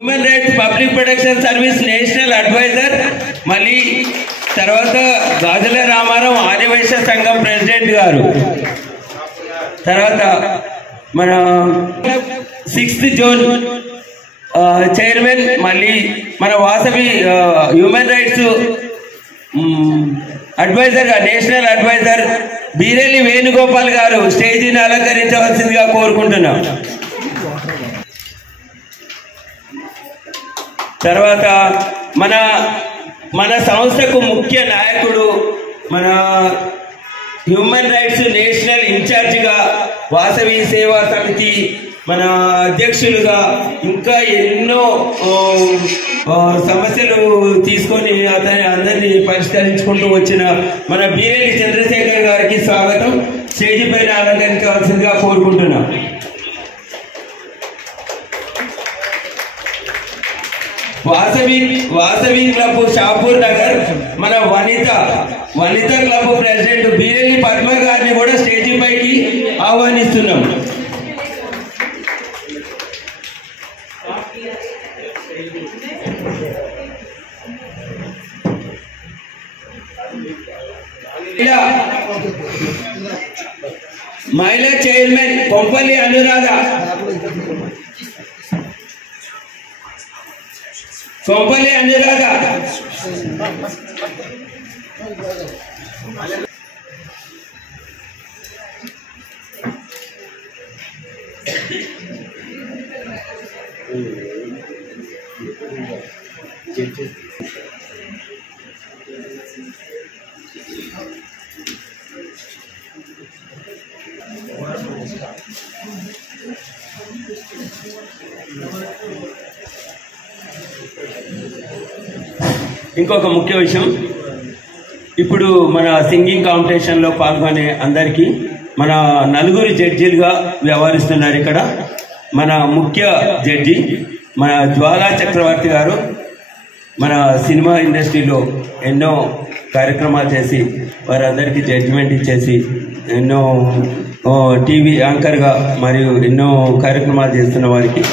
Human rights public protection service national advisor, మళ్ళీ తర్వాత గాజుల రామారావు ఆదివైశ్య సంఘం ప్రెసిడెంట్ గారు, తర్వాత మన 6th జోన్ చైర్మన్, మళ్ళీ మన Vasavi human rights advisor national advisor Berelli Venugopal గారు స్టేజీని అలంకరించవలసిందిగా కోరుకుంటున్నాం. తర్వాత మన సంస్థకు ముఖ్య నాయకుడు, మన హ్యూమన్ రైట్స్ నేషనల్ ఇన్ఛార్జిగా, వాసవి సేవా సమితి మన అధ్యక్షులుగా, ఇంకా ఎన్నో సమస్యలు తీసుకొని అందరినీ పరిష్కరించుకుంటూ వచ్చిన మన బీరెల్లి చంద్రశేఖర్ గారికి స్వాగతం. స్టేజీ పైన అలంకరించవలసిందిగా కోరుకుంటున్నాం. వాసవి క్లబ్ షాపూర్ నగర్ మన వనిత క్లబ్ ప్రెసిడెంట్ బీరెల్లి పద్మ గారిని కూడా స్టేజీ పైకి ఆహ్వానిస్తున్నాం. మహిళా చైర్మన్ కొంపల్లి అనురాధ, ఇంకొక ముఖ్య విషయం, ఇప్పుడు మన సింగింగ్ కాంపిటీషన్లో పాల్గొనే అందరికీ మన నలుగురు జడ్జీలుగా వ్యవహరిస్తున్నారు. ఇక్కడ మన ముఖ్య జడ్జి మన జ్వాలా చక్రవర్తి గారు మన సినిమా ఇండస్ట్రీలో ఎన్నో కార్యక్రమాలు చేసి వారందరికీ జడ్జిమెంట్ ఇచ్చేసి ఎన్నో టీవీ యాంకర్గా మరియు ఎన్నో కార్యక్రమాలు చేస్తున్న వారికి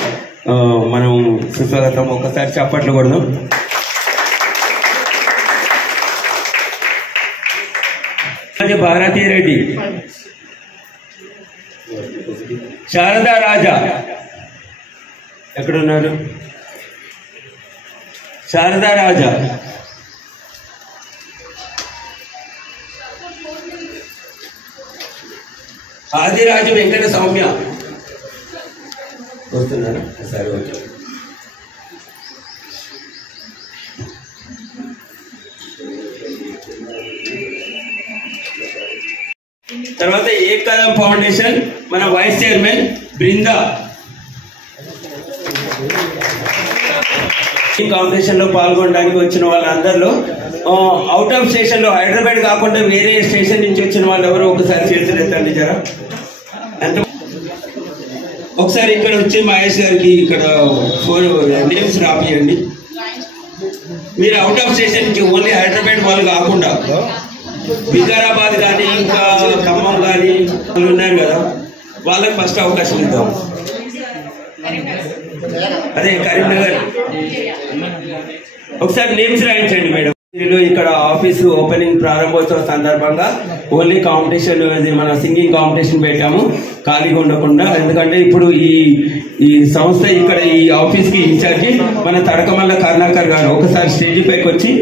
మనం సుస్వాగతం. ఒకసారి చప్పట్లు కొడదాం. భారతీ రెడ్డి, శారదా రాజా ఎక్కడున్నారు? శారదా రాజా, ఆదిరాజు వెంకట సౌమ్య వస్తున్నారా? సరే ఓకే. తర్వాత ఏక్ కదం ఫౌండేషన్ మన వైస్ చైర్మన్ బృందా. ఈ కాంపిటీషన్ లో పాల్గొనడానికి వచ్చిన వాళ్ళందరిలో అవుట్ ఆఫ్ స్టేషన్ లో హైదరాబాద్ కాకుండా వేరే స్టేషన్ నుంచి వచ్చిన వాళ్ళు ఎవరు ఒకసారి చేతులు ఎత్తండి జరా. అంటే ఒకసారి ఇక్కడ వచ్చి మహేష్ గారికి ఇక్కడ 4 నేమ్స్ రాపియండి. మీరు అవుట్ ఆఫ్ స్టేషన్ నుంచి ఓన్లీ హైదరాబాద్ వాళ్ళు కాకుండా వికారాబాద్ కానీ ఇంకా ఖమ్మం కానీ వాళ్ళు ఉన్నారు కదా, వాళ్ళకి ఫస్ట్ అవకాశం ఇద్దాం. అదే కరీంనగర్ ఒకసారి నేమ్స్ రాయించండి మేడం. ఇక్కడ ఆఫీసు ఓపెనింగ్ ప్రారంభోత్సవ సందర్భంగా ఓన్లీ కాంపిటీషన్, మన సింగింగ్ కాంపిటీషన్ పెట్టాము ఖాళీగా ఉండకుండా. ఎందుకంటే ఇప్పుడు ఈ సంస్థ ఇక్కడ ఈ ఆఫీస్ కి ఇన్ఛార్జి మన తడకమల్ల కరుణాకర్ గారు. ఒకసారి స్టేజ్ పైకి వచ్చి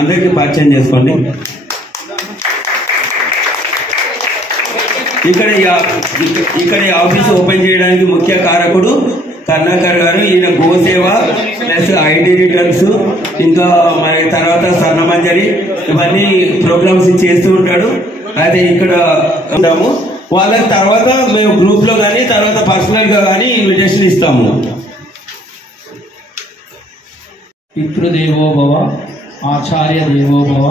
అందరికి పరిచయం చేసుకోండి. ఇక్కడ ఈ ఆఫీస్ ఓపెన్ చేయడానికి ముఖ్య కారకుడు కరుణాకర్ గారు. ఈయన గోసేవ ప్లస్ ఐడి రిటర్న్స్ ఇంకా మరి తర్వాత స్వర్ణమంజరి ఇవన్నీ ప్రోగ్రామ్స్ చేస్తూ ఉంటాడు. అయితే ఇక్కడ ఉంటాము. వాళ్ళకి తర్వాత మేము గ్రూప్ లో కానీ తర్వాత పర్సనల్ గా కానీ ఇన్విటేషన్ ఇస్తాము. పితృదేవో భవ, ఆచార్య దేవో భవ,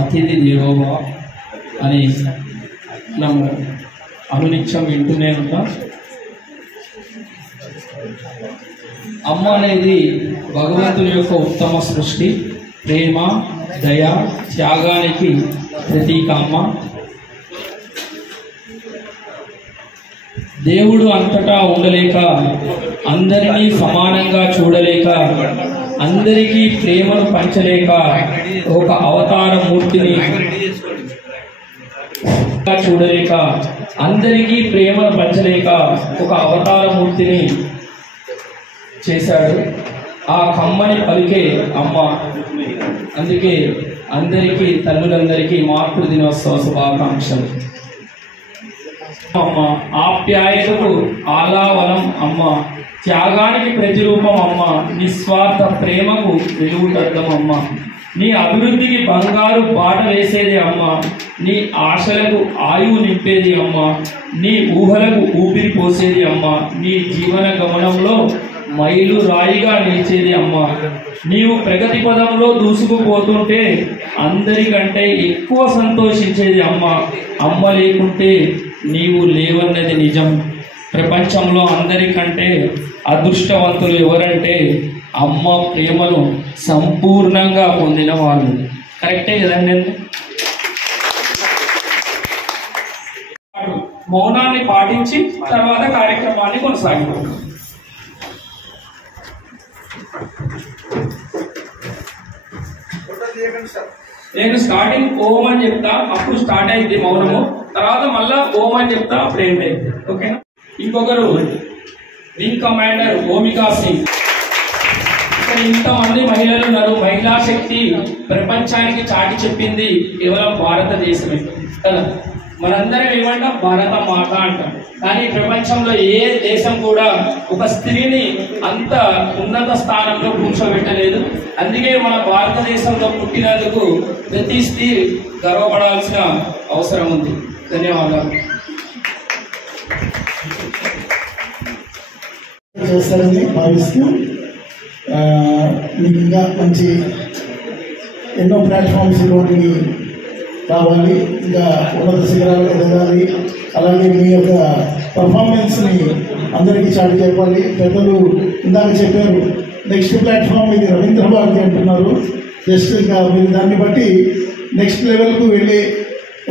అతిథి దేవో భవ అని మనము అనునిత్యం వింటూనే ఉంటాం. అమ్మ అనేది భగవంతుని యొక్క ఉత్తమ సృష్టి. ప్రేమ, దయ, త్యాగానికి ప్రతీక అమ్మ. దేవుడు అంతటా ఉండలేక, అందరినీ సమానంగా చూడలేక, అందరికీ ప్రేమను పంచలేక ఒక అవతార మూర్తిని చూడలేక, అందరికీ ప్రేమను పంచలేక ఒక అవతార మూర్తిని చేశాడు. ఆ కమ్మని పలికే అమ్మ. అందుకే అందరికీ, తల్లులందరికీ మాతృ దినోత్సవ శుభాకాంక్షలు. అమ్మ ఆప్యాయతకు ఆలావలం అమ్మ, త్యాగానికి ప్రతిరూపం అమ్మ, నిస్వార్థ ప్రేమకు వెలుగుటద్దం అమ్మ, నీ అభివృద్ధికి బంగారు బాట వేసేది అమ్మ, నీ ఆశలకు ఆయువు నింపేది అమ్మ, నీ ఊహలకు ఊపిరి పోసేది అమ్మ, నీ జీవన గమనంలో మైలు రాయిగా నిలిచేది అమ్మ. నీవు ప్రగతి పదంలో దూసుకుపోతుంటే అందరికంటే ఎక్కువ సంతోషించేది అమ్మ. అమ్మ లేకుంటే నీవు లేవన్నది నిజం. ప్రపంచంలో అందరికంటే అదృష్టవంతులు ఎవరంటే అమ్మ ప్రేమను సంపూర్ణంగా పొందిన వాళ్ళు. కరెక్టే కదండి? మౌనాన్ని పాటించి తర్వాత కార్యక్రమాన్ని కొనసాగిపోతాం. నేను స్టార్టింగ్ ఓం అని చెప్తా, అప్పుడు స్టార్ట్ అయింది మౌనము. తర్వాత మళ్ళా ఓం అని చెప్తా, అప్పుడు ఏంటంటే ఓకేనా. ఇంకొకరు వింగ్ కమాండర్ భూమికా సింగ్. ఇక్కడ ఇంతమంది మహిళలు ఉన్నారు. మహిళా శక్తి ప్రపంచానికి చాటి చెప్పింది కేవలం భారతదేశమే కదా. మనందరం ఏమంటాం? భారత మాత అంటాం. కానీ ప్రపంచంలో ఏ దేశం కూడా ఒక స్త్రీని అంత ఉన్నత స్థానంలో కూర్చోబెట్టలేదు. అందుకే మన భారతదేశంలో పుట్టినందుకు ప్రతి స్త్రీ గర్వపడాల్సిన అవసరం ఉంది. ధన్యవాదాలు. చేస్తారని భావిస్తూ మీకు ఇంకా మంచి ఎన్నో ప్లాట్ఫామ్స్ ఇవ్వడానికి కావాలి, ఇంకా ఉన్నత శిఖరాలు ఎదగాలి. అలాగే మీ యొక్క పర్ఫార్మెన్స్ని అందరికీ చాటి చెప్పాలి. పెద్దలు ఇందాక చెప్పారు, నెక్స్ట్ ప్లాట్ఫామ్ ఇది రవీంద్ర భారతి అంటున్నారు. జస్ట్ ఇంకా మీరు దాన్ని బట్టి నెక్స్ట్ లెవెల్కు వెళ్ళే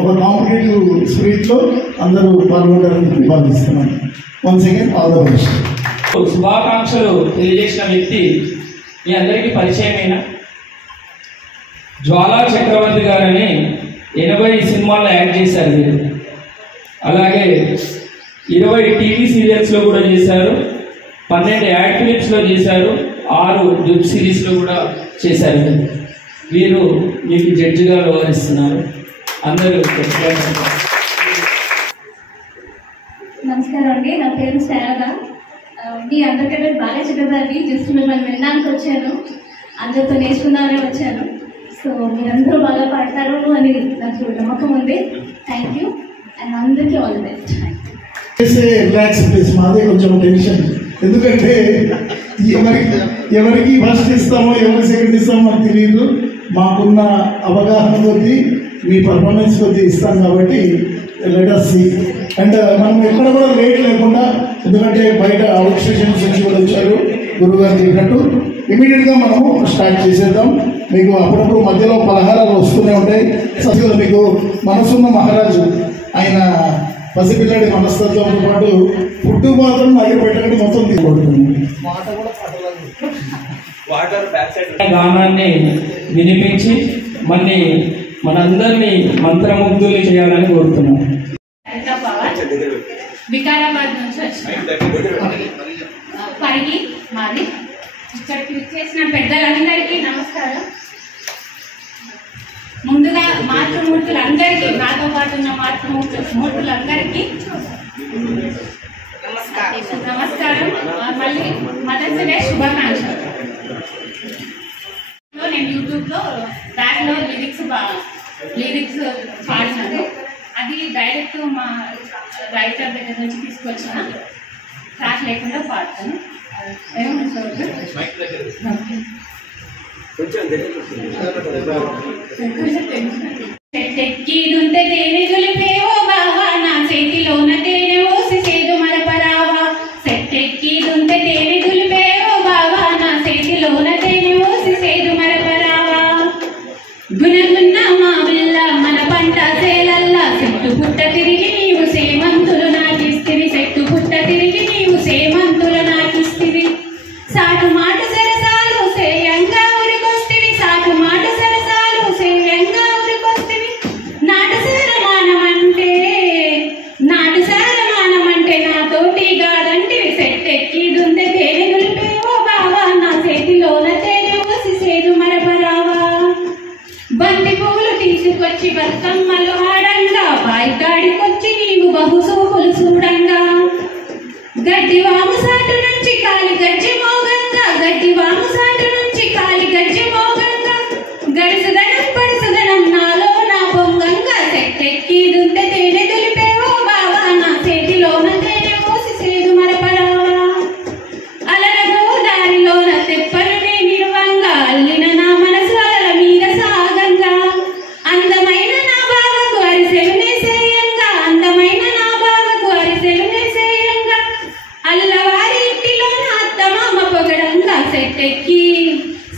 ఒక కాంపిటేటివ్ స్పిరిట్లో అందరూ పాల్గొంటారని భావిస్తున్నాను. Once again all the best. శుభాకాంక్షలు తెలియజేసిన వ్యక్తి మీ అందరికీ పరిచయమైనా జ్వాలా చక్రవర్తి గారని 80 సినిమాల్లో యాక్ట్ చేశారు మీరు. అలాగే 20 టీవీ సీరియల్స్లో కూడా చేశారు, 12 యాడ్ ఫిలిమ్స్లో చేశారు, 6 వెబ్ సిరీస్లో కూడా చేశారు. వీరు మీకు జడ్జిగా వ్యవహరిస్తున్నారు. అందరూ నమస్కారం అండి. నా పేరు శారద. మీ అందరికంటే బాగా చక్కదాన్ని జస్ట్ మిమ్మల్ని వినడానికి వచ్చాను, అందరితో నేర్చుకున్నానే వచ్చాను. సో మీరందరూ బాగా పాడతారు అని నాకు నమ్మకం ఉంది. థ్యాంక్ యూ అండ్ అందరికీ all the best. Relax please. మాదే కొంచెం టెన్షన్, ఎందుకంటే ఎవరికి ఫస్ట్ ఇస్తామో ఎవరికి సెకండ్ ఇస్తామో మాకు తెలియదు. మాకున్న అవగాహన కొద్దీ మీ పర్ఫార్మెన్స్ కొద్దీ ఇస్తాం కాబట్టి లెట్ us see. అండ్ మనం ఎక్కడ కూడా లేట్ లేకుండా, ఎందుకంటే బయట అవుట్ స్టేషన్స్ నుంచి కూడా వచ్చారు గురువుగారు చెప్పినట్టు, ఇమీడియట్గా మనము స్టార్ట్ చేసేద్దాం. మీకు అప్పుడప్పుడు మధ్యలో పలహారాలు వస్తూనే ఉంటాయి. సరిగ్గా మీకు మనసున్న మహారాజు ఆయన పసిపిల్లడి మనస్తత్వంతో పాటు ఫుడ్ మాత్రం దగ్గర పెట్టకండి, మొత్తం తీసుకుంటుంది. గానాన్ని వినిపించి మనందరినీ మంత్రముగ్ధుల్ని చేయాలని కోరుతున్నాం. వికారాబాద్ నుంచి వచ్చిన పరిగి మాది. ఇక్కడికి చేసిన పెద్దలందరికీ నమస్కారం. ముందుగా మాతృమూర్తులందరికీ, నాతో పాటు ఉన్న మాతృమూర్తులందరికీ నమస్కారం. మళ్ళీ మదర్స్ డే శుభాకాంక్షలు. నేను యూట్యూబ్లో బ్యాక్లో లిరిక్స్ పాడినాను. అది డైరెక్ట్ మా రైటర్ దగ్గర నుంచి తీసుకొచ్చిన, ట్రాక్ లేకుండా పాడతాను. చెట్టెక్కిదుంటే తేనె దులిపేవో బావా, నా చేతిలోన తేనె ఓసిసేదు మరపరావా. చెట్టెక్కిదుంటే తేనె దులిపేవో బావా, నా చేతిలోన తేనె ఓసిసేదు మరపరావా. గుణగున్న మా విల్ల మన పంట సేలల్లా, చెట్టు పుట్ట తిరిగి నీవు సేమంతులు నాటిస్తిరి. చెట్టు పుట్ట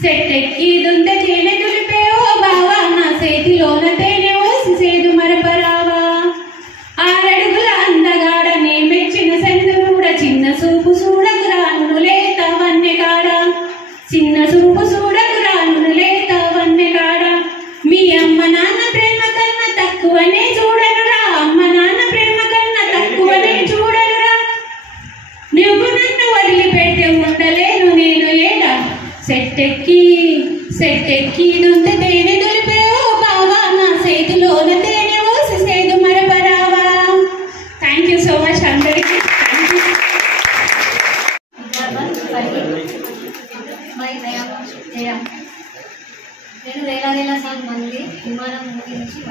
సెట్టెక్కి దుంత తేనె దులిపే ఓ బావా నా చేతిలోన తేనె ఓసి సేదు మరపరావా ఆరడుగుల అందగాడ నీ మెచ్చిన సెందుగూడ చిన్న చూపు చూడకురాను లేత వన్నె కాడ చిన్న చూపు చూడకురాను లేత వన్నె కాడ మీ అమ్మ నాన్న ప్రేమ కన్నా తక్కువనే చూడనురా అమ్మ నాన్న ప్రేమ కన్నా తక్కువనే చూడనురా నువ్వు నన్ను వదిలిపెట్టి ఉండలేను నేను ఏడా సెట్టెక్కి దుంత తేనె దులిపే ఓ బావా నా చేతిలోన తేనె ఓసి సేదు మరపరావా. థ్యాంక్ యూ సో మచ్ అందరికీ. నేను వేల సార్లు మంది విమానం నుంచి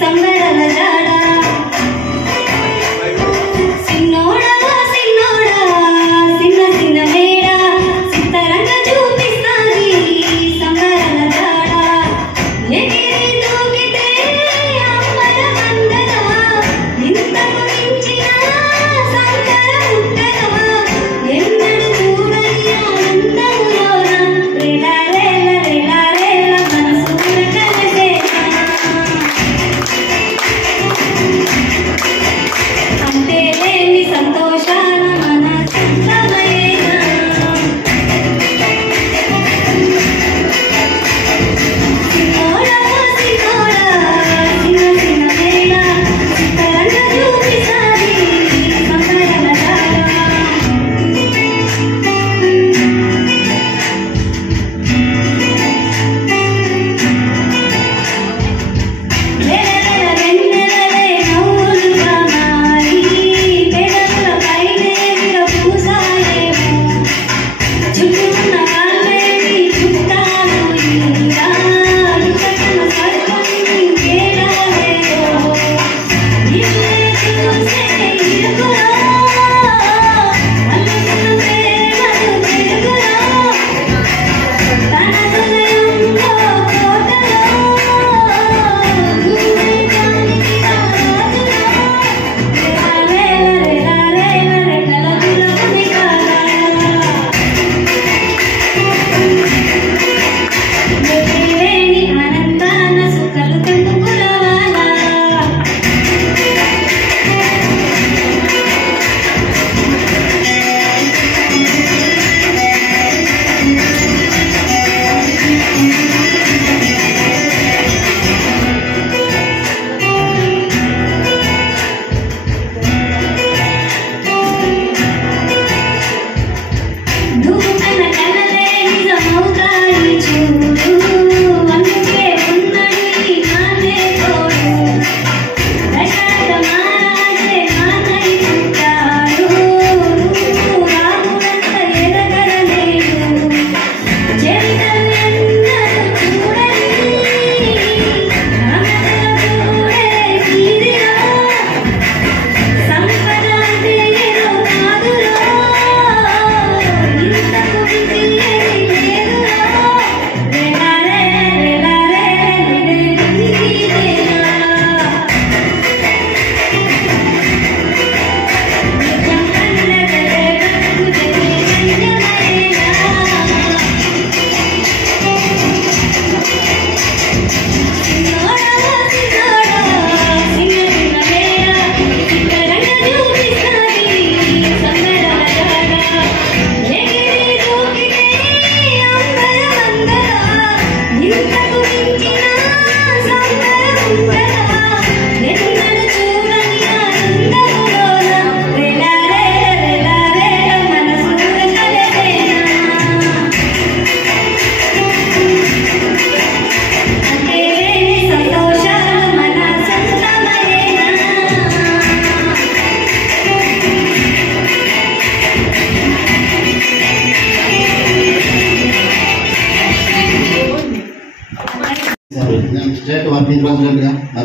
సంబరల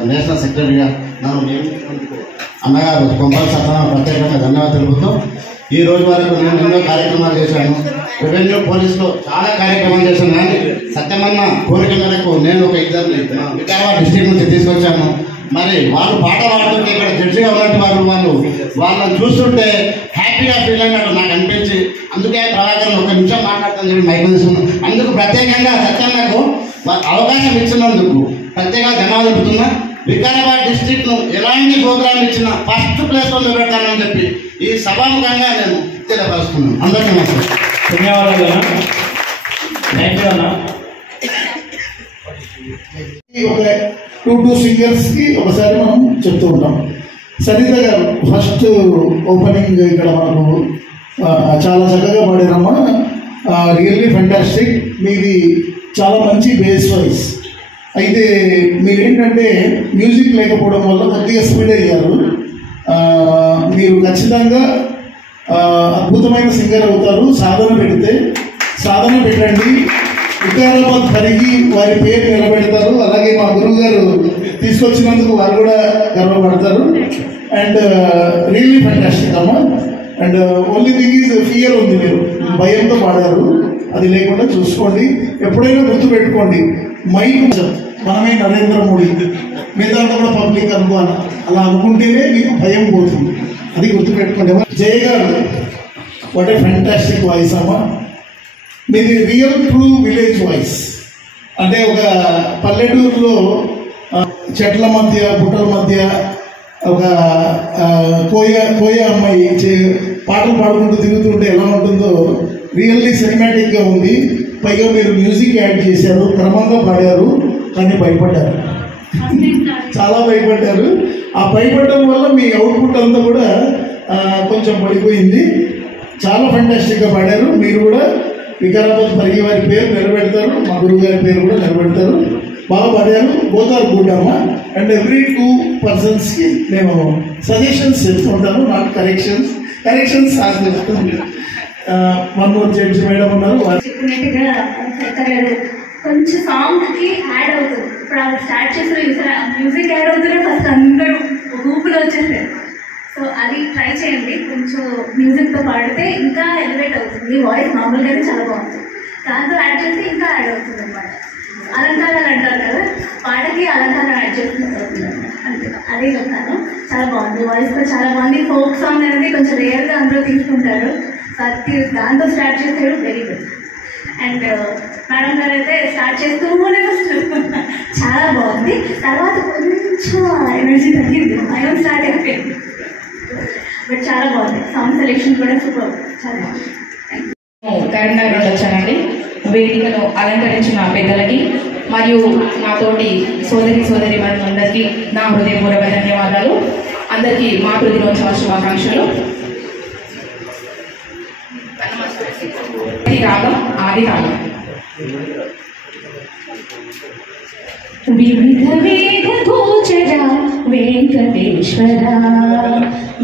నేషనల్ సెక్రటరీగా నన్ను నియమించినందుకు అన్నగారు కొంపల సత్యనారాయణ ప్రత్యేకంగా ధన్యవాదాలు తెలుపుతూ ఈ రోజు వరకు నేను ఎన్నో కార్యక్రమాలు చేశాను. రెవెన్యూ పోలీసులో చాలా కార్యక్రమాలు చేశాను. కానీ సత్యమన్న కోరిక మేరకు నేను ఒక ఇద్దరిని వికారాబాద్ డిస్ట్రిక్ట్ నుంచి తీసుకొచ్చాను. మరి వాళ్ళు పాట పాడుతుంటే ఇక్కడ జడ్జిగా ఉన్నట్టు వాళ్ళని చూస్తుంటే హ్యాపీగా ఫీల్ అయినట్టు నాకు అనిపించి అందుకే ప్రభాకర్ ఒక నిమిషం మాట్లాడతాను చెప్పి మైక్ తీసుకున్నాను. అందుకు ప్రత్యేకంగా సత్యన్నకు అవకాశం ఇచ్చినందుకు ప్రత్యేకంగా ధన్యవాదాలు చెబుతున్నా. వికారాబాద్ డిస్ట్రిక్ట్ను ఎలాంటి ప్రోగ్రాం ఇచ్చినా ఫస్ట్ ప్లేస్లో పెడతానని చెప్పి ఈ సభాముఖంగా నేను తెలియపరుస్తున్నాను. అందరికీ ధన్యవాదాలు అన్న. థ్యాంక్ యూ అన్న. ఒక 2 సింగర్స్కి ఒకసారి మనం చెప్తూ ఉంటాం. సరిత గారు ఫస్ట్ ఓపెనింగ్ ఇక్కడ మనకు చాలా చక్కగా పాడారమ్మా. Really fantastic. మీది చాలా మంచి బేస్ వాయిస్. అయితే మీరేంటంటే మ్యూజిక్ లేకపోవడం వల్ల కొద్దిగా స్పీడ్ అయ్యారు. మీరు ఖచ్చితంగా అద్భుతమైన సింగర్ అవుతారు. సాధన పెట్టండి. వికారాబాద్ పరిగి వారి పేరు నిలబెడతారు. అలాగే మా గురువు గారు తీసుకొచ్చినందుకు వారు కూడా గర్వపడతారు. అండ్ రియల్లీ ఫెంటాస్టిక్ అమ్మా. And only thing is fear ఉంది. మీరు భయంతో పాడారు, అది లేకుండా చూసుకోండి. ఎప్పుడైనా గుర్తుపెట్టుకోండి, మైక్ మనమే నరేంద్ర మోడీ, మిగతా కూడా పబ్లిక్ అనుకోవాలి. అలా అనుకుంటేనే మీకు భయం పోతుంది, అది గుర్తుపెట్టుకోండి. జయ గారు వాట్ ఏ ఫెంటాస్టిక్ వాయిస్ అమ్మా. మీది రియల్ ట్రూ విలేజ్ వాయిస్. అంటే ఒక పల్లెటూరులో చెట్ల మధ్య పుట్టల మధ్య ఒక కోయ అమ్మాయి పాటలు పాడుకుంటూ తిరుగుతుంటే ఎలా ఉంటుందో రియల్లీ సినిమాటిక్గా ఉంది. పైగా మీరు మ్యూజిక్ యాడ్ చేశారు, క్రమంగా పాడారు, కానీ భయపడ్డారు, చాలా భయపడ్డారు. ఆ భయపడడం వల్ల మీ అవుట్పుట్ అంతా కూడా కొంచెం పడిపోయింది. చాలా ఫెంటాస్టిక్గా పాడారు. మీరు కూడా వికారాబాద్ పరిగి వారి పేరు నిలబెడతారు, మా గురువు గారి పేరు కూడా నిలబెడతారు. బాగా పాడారు. బోత్ ఆర్ గుడ్ అమ్మా. అండ్ ఎవ్రీ 2 పర్సన్స్కి నేను సజెషన్స్ చెప్తుంటాను, నాట్ కరెక్షన్స్. చెప్తుంది. మన్మోహన్ జడ్జి మేడం ఉన్నారు. చెప్పినట్టుగా సరితగారు కొంచెం సాంగ్కి యాడ్ అవుతుంది. ఇప్పుడు అవి స్టార్ట్ చేసిన మ్యూజిక్ యాడ్ అవుతుంటే ఫస్ట్ అందరూ ఊపులో వచ్చేసారు. సో అది ట్రై చేయండి. కొంచెం మ్యూజిక్తో పాడితే ఇంకా ఎలివేట్ అవుతుంది. మీ వాయిస్ మామూలుగానే చాలా బాగుంటుంది, దాంతో యాడ్ చేస్తే ఇంకా యాడ్ అవుతుంది అనమాట. అలంకారాలు అంటారు కదా, పాటకి అలంకారం యాడ్ చేస్తున్నట్టు అవుతుంది అంతే. అదే చెప్తాను. చాలా బాగుంది, వాయిస్ కూడా చాలా బాగుంది. ఫోక్ సాంగ్ అనేది కొంచెం రేర్గా అందరూ తీసుకుంటారు. దాంతో స్టార్ట్ చేసాడు, వెరీ గుడ్. అండ్ మేడం గారు అయితే స్టార్ట్ చేస్తూనే చాలా బాగుంది. తర్వాత కొంచెం ఎనర్జీ తగ్గింది, భయం స్టార్ట్ అయిపోయింది. బట్ చాలా బాగుంది. సాంగ్ సెలెక్షన్ కూడా సూపర్, చాలా బాగుంది. కరీంనగర్ నుండి వచ్చానండి. వేదికను అలంకరించిన పెద్దలకి మరియు నాతోటి సోదరి మనందరికీ నా హృదయపూర్వక ధన్యవాదాలు. అందరికీ మాతృ దినోత్సవ శుభాకాంక్షలు. ఆది రాగం. వివిధ వేద గోచర వెంకటేశ్వర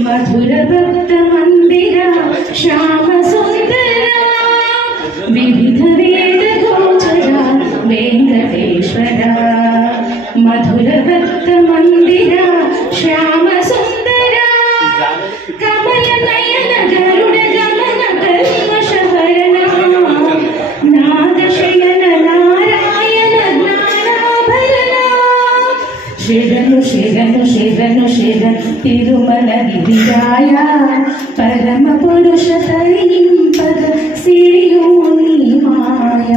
మధుర భక్త మందిర శ్యామ సుందర. వివిధ వేద గోచర వెంకటేశ్వర మధుర భక్త మందిర శ్యామ సుందర. కమల నయన గరుడ గమన కల్మష హరణ నాగశయన నారాయణ జ్ఞానాభరణ. శరణు శరణు శరణు శరణు తిరుమల గిరిరాయ పరమ పురుష తరింపద సిరియోని మాయ.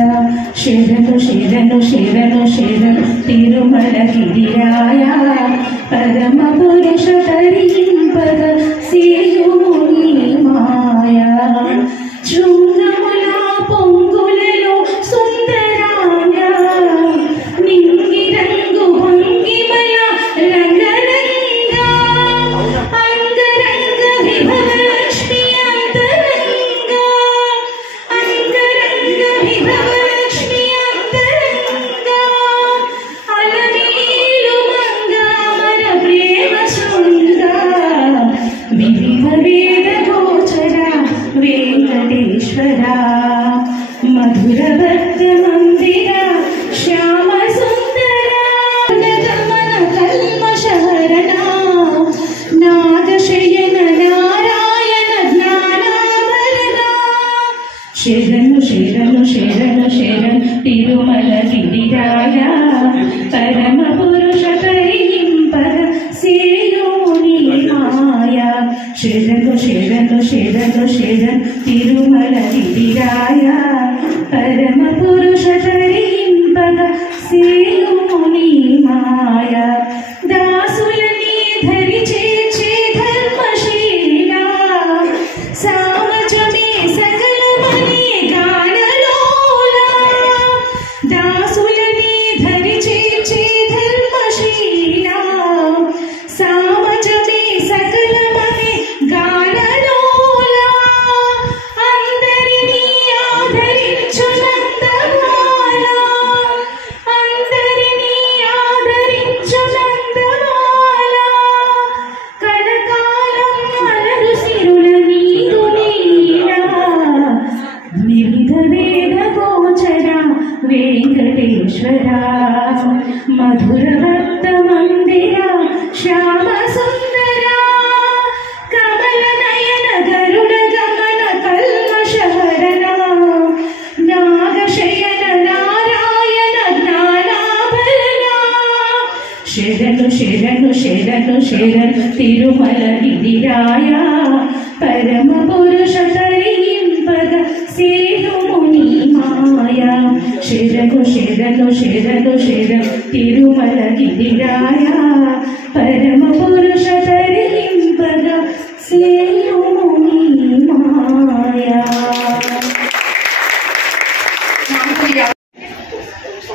శరణు శరణు శరణు శరణు తిరుమల గిరిరాయ పరమ పురుష తరింపద సిరియోని మాయ. శృంగముల పొంగులలో సుందరాయ నింగి రంగు భంగిమల రంగరంగ అంగరంగ విభవ లక్ష్మి అంతరంగ అంగరంగ విభవ లక్ష్మి అంతరంగ. అలమేలు మంగామర ప్రేమ శృంగ వివిధ వేద గోచర వెంకటేశ్వర మధుర భక్త మందిర శ్యామ సుందర. గమన కల్మ శరణు శరణు శరణు శరణు తిరుమల గిరిరాయ పరమ పురుష తరింపగ సేయోని మాయ శరణు శరణు శరణు శరణు తిరుమల గిరిరాయ పరమ పురుష తరింపగ సేయోని మాయ దాసులని ధరి చేర్చే ధర్మశీలా సామజమే సకలమని గానలోలా దాసులని ధరి చేర్చే ధర్మశీలా సామజమే సకలమని గానలోలా అందరినీ ఆదరించు నందమాల అందరినీ ఆదరించు నందమాల కలకాలం అలరు సిరుల నీరు నీరా వివిధ వేద గోచర వెంకటేశ్వర మధుర భక్త మందిర శ్యామ సుందర కమల నయన గరుడ గమన కల్మషహరణ నాగశయన నారాయణ జ్ఞానాభరణ శరణు శరణు శరణు శరణు తిరుమల గిరిరాయ పరమ పురుష తరింపగ సేయుముని మాయ శరణు శరణు శరణు శరణు తిరుమల గిరిరాయ పరమ పురుష తరింపగ సేయుముని మాయ.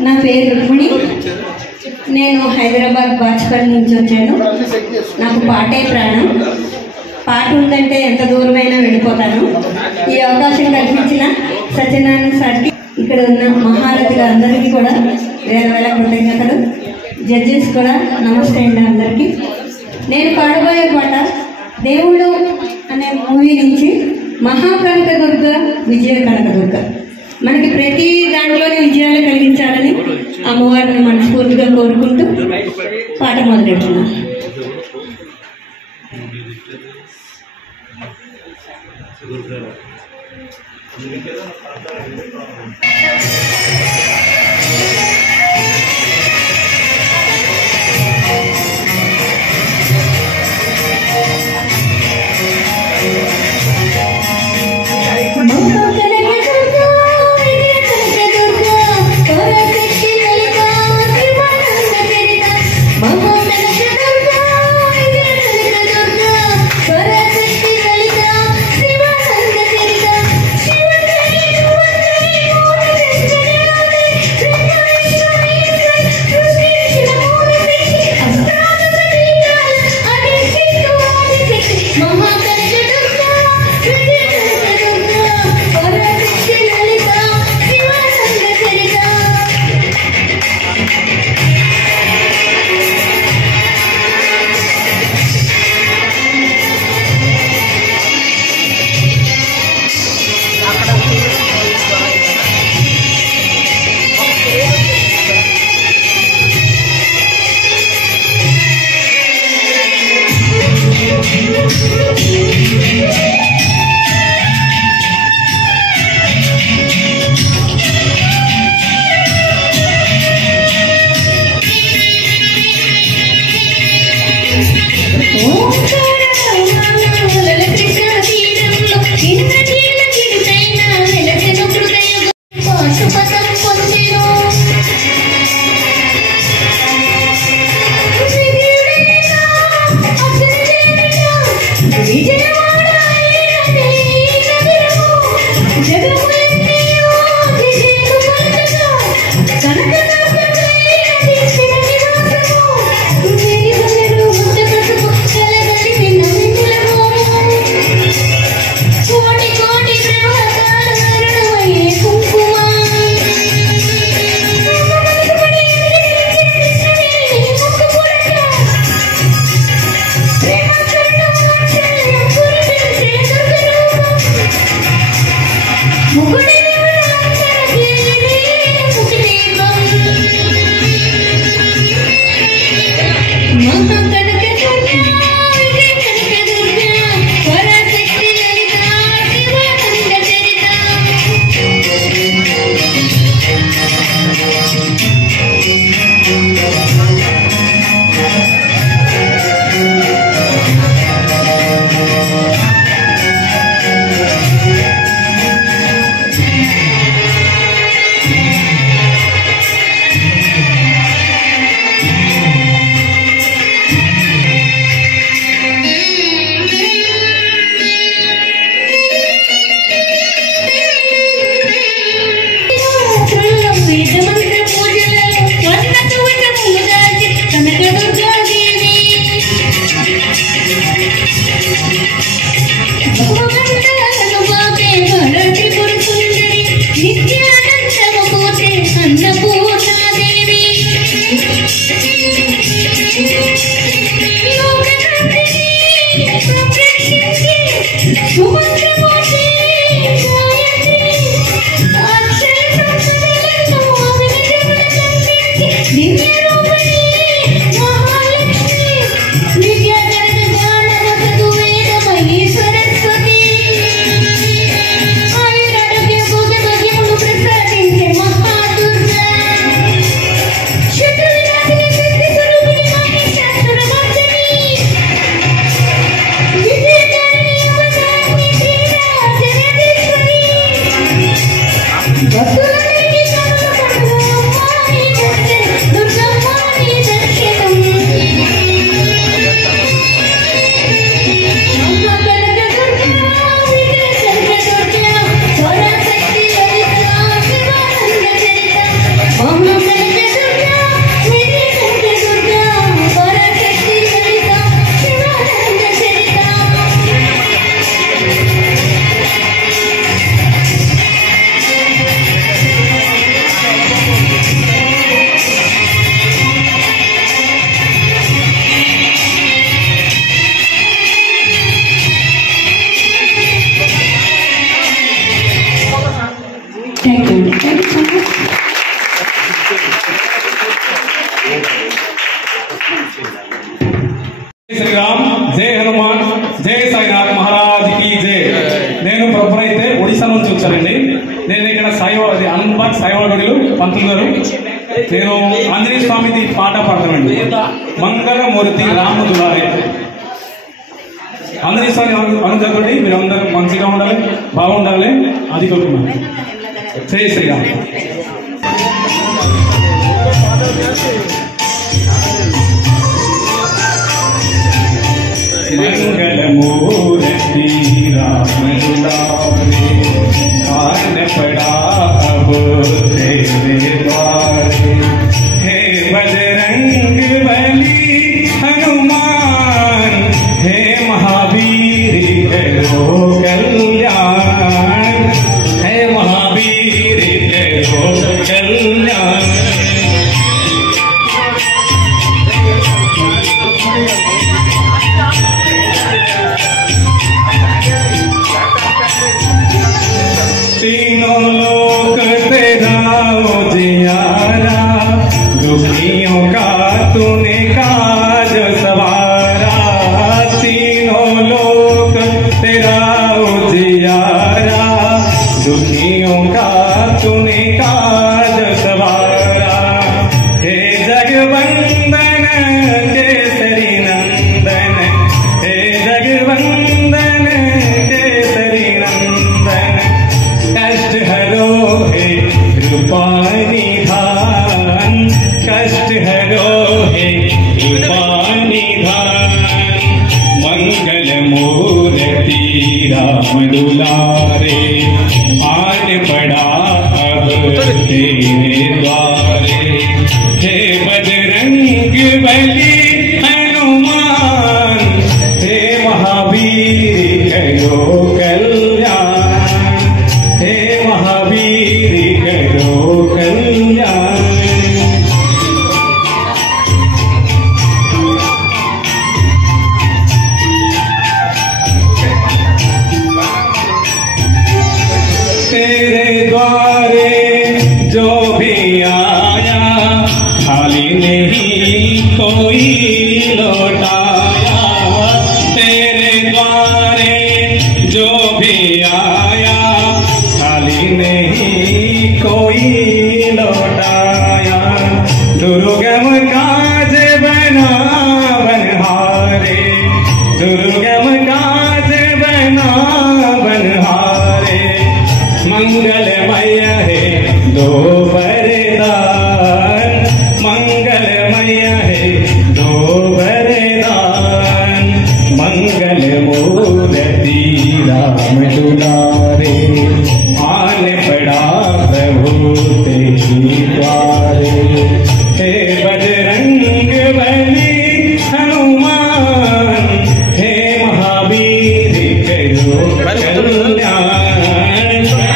నా పేరు రుక్మిణి. నేను హైదరాబాద్ బాచ్పల్లి నుంచి వచ్చాను. నాకు పాటే ప్రాణం. పాట ఉందంటే ఎంత దూరమైనా వెళ్ళిపోతాను. ఈ అవకాశం కల్పించిన సత్యనారాయణ సార్కి, ఇక్కడ ఉన్న మహారథులు అందరికీ కూడా వేల వేల కృతజ్ఞతలు. జడ్జెస్ కూడా నమస్తే అండి అందరికీ. నేను పాడబోయే పాట దేవుడు అనే మూవీ నుంచి మహాకనకదుర్గ విజయ కనకదుర్గ. మనకి ప్రతి దాంట్లోనే విజయాలు కలిగించాలని అమ్మవారిని మనస్ఫూర్తిగా కోరుకుంటూ పాట మొదలెడుతున్నాను. ప్రేమ సంరక్షించి సుమంత్రమూర్తి గాయత్రి అక్షర సంపదలను అభినయమున కల్పించి దివ్య రూపిణి మహాలక్ష్మి విద్యాధరణ జ్ఞానవతకు వేదమయీ సరస్వతి ఆయురారోగ్య భోగభాగ్యములు ప్రసాదించే మహాదుర్గా శత్రు వినాశిని శక్తి స్వరూపిణి మహిషాసురమర్దిని విజయకారిణి అవతారిణి శ్రీరాజరాజేశ్వరి భక్తులందరికీ కమలపడు అమ్మాని దర్శనం దుర్గమ్మాని దర్శనం అమ్మ కనక దుర్గా విజయ కనక దుర్గా పరాశక్తి లలిత శివానంద చరిత అమ్మ కనక దుర్గా విజయ కనక దుర్గా పరాశక్తి లలిత శివానంద చరిత థ్యాంక్ యూ జై శ్రీరామ్, జై హనుమాన్, జై సాయినాథ్ మహారాజ్ కి జై. నేను ప్రొపర్ అయితే ఒడిశా నుంచి వచ్చానండి. నేను ఇక్కడ సాయివాడి అన్బాక్ సాయివాడులు పంతులు గారు. నేను ఆంజనేయ స్వామిది పాట పాడతానండి. మంగళమూర్తి రాముదులారే. ఆంజనేయ స్వామి అనుగ్రహండి మీరు అందరూ మంచిగా ఉండాలి, బాగుండాలి, అది కోరుకున్నాను. జై శ్రీరామ్. मंगलमूर्ति रामदुलारे आन पड़ा अब तेरे द्वारे हे बजरंग बली हनुमान हे महावीर करो कल्याण हे महावीर करो कल्याण तीनों लोक तेरा उजियारा दुखियों का तूने काज सवारा तीनों लोक तेरा उजियारा दुखियों का तूने काज सवारा हे जगवंदन केसरी नंदन हे जगवंदन केसरी नंदन कष्ट हरो हे कृपा निधान कष्ट हरो हे कृपा निधान मंगल मूर्ति राम दुलारे आन पड़ा अब तेरे द्वारे हे बजरंग बली हनुमान हे महावीर करो कल्याण हे महावीर करो कल्याण तेरे द्वारे जो भी आया खाली नहीं कोई लौटाया तेरे द्वारे जो भी आया खाली नहीं कोई लौटाया दुर्गम काज बना बनहारे दुर्गम काज बना बनहारे मंगलमय है दो वरदान मंगलमय है दो वरदान मंगल मूर्ति राम दुलारे आन पड़ा प्रभु तेरी द्वारे हे बजरंग बली हनुमान हे महावीर करो कल्याण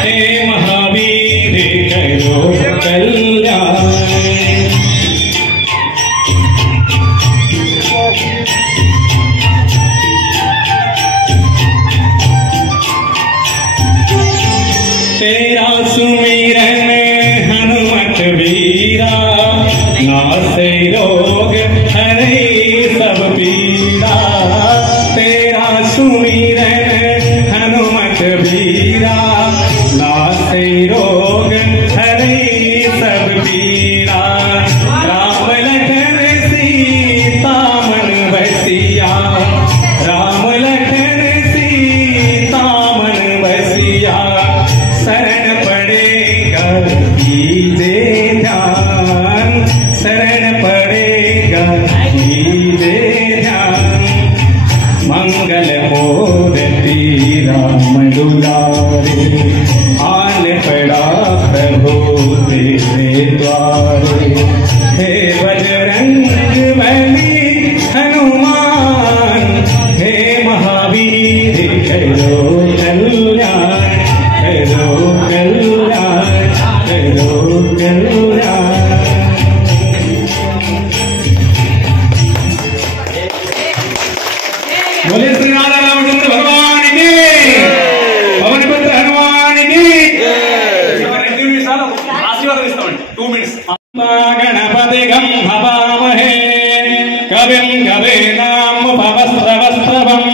हे महावीर करो कल्याण तेरा सुमिरन हनुमत वीरा, नासे रोग हरे सब पीरा। तेरा सुमिरन हनुमत वीरा, नासे रोग हरे सब पीरा। राम लखन सीता मन बसिया, राम लखन सीता मन बसिया। शरण पड़ेगा कीजे ध्यान, शरण पड़ेगा कीजे ध्यान। मंगल मूर्ति राम दुलारे, आन पड़ा प्रभु तेरे द्वारे। हे बजरंग बली हनुमान, हे महावीर करो कल्याण, करो कल्याण, करो कल्याण। बोले श्री राधा रामचंद्र भगवान की, पवन पुत्र हनुमान की। 2 నిమిషాలు ఆశీర్వాదం ఇస్తామండి, 2 minutes. गणपति गं हवामहे, कविं कवीनामुपवस्त्रवस्त्रवम्।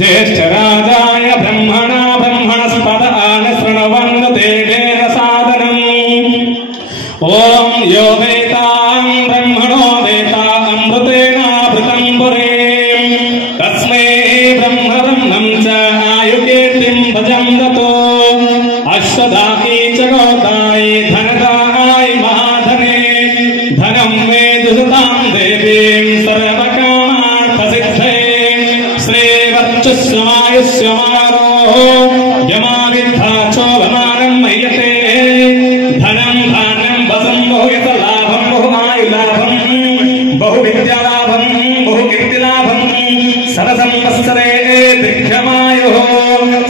ज्येष्ठराजाय ब्रह्मणा ब्रह्मणस्पद आनशृण्वन्ते तेन सादनम्। ॐ यो वेतां ब्रह्मणो वेता अमृतेनावृतं पुरीं, तस्मै ब्रह्मरत्नं च आयुकीर्तिं भजन्तु। अश्वदायी च गोदायी धनदायी महाधने, धनं मे दुसतां देवीं सर्वकामार्थसिद्धये। श्रीवर्चस्वमायुष्यमारोः यमाविद्धाचोभमानं मह्यते। धनं धान्यं वसं बहुयत लाभं बहुआयुलाभं, बहुविद्यालाभं बहुकीर्तिलाभं। सरसंवत्सरे दीर्घमायुः,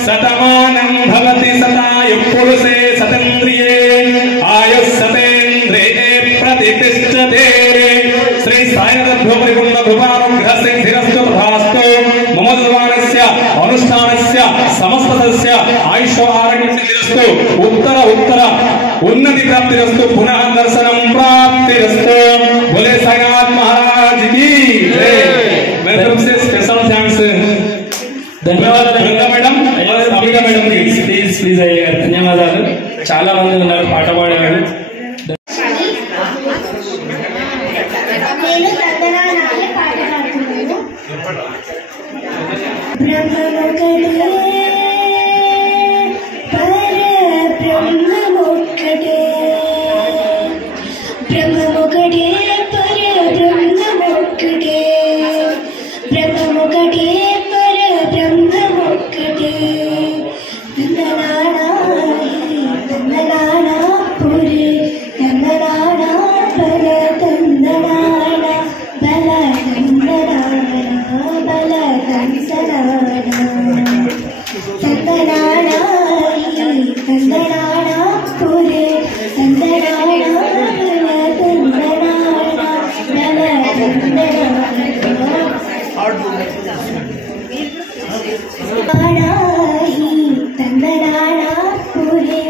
शतमानं भवति शतायुः पुरुषे शतेन्द्रिये। आयुः शतेन्द्रिये प्रतिष्ठते। श्री साईनाथ परिपूर्ण कृपानुग्रह सिद्धिरस्तु तथास्तु। मम जीवनस्य अनुष्ठानस्य समस्तस्य आयुष्य आरोग्य सिद्धिरस्तु। उत्तर उत्तर उन्नति प्राप्तिरस्तु। पुनः दर्शनं प्राप्तिरस्तु। बोले साईनाथ महाराज की जय। मेरे तरफ से स्पेशल थैंक्स। ధన్యవాదాలు మేడం. ప్లీజ్ ప్లీజ్ ప్లీజ్ అయ్యారు. ధన్యవాదాలు. చాలా మంది ఉన్నారు పాట పాడేవాళ్ళు. నేను తందనాలే పాట పాడుతున్నాను. బ్రహ్మమొకటే పరబ్రహ్మమొకటే, బ్రహ్మమొకటే పరబ్రహ్మమొకటే, బ్రహ్మమొకటే పరబ్రహ్మమొకటే. తందనానా తందనానా పురే, తందనానా బల, తందనానా బల, తందనానా బల, తందనానా తందనానా తందనానా పురే, తందనానా బల, తందనానా బల, తందనానా తందనానా పురే,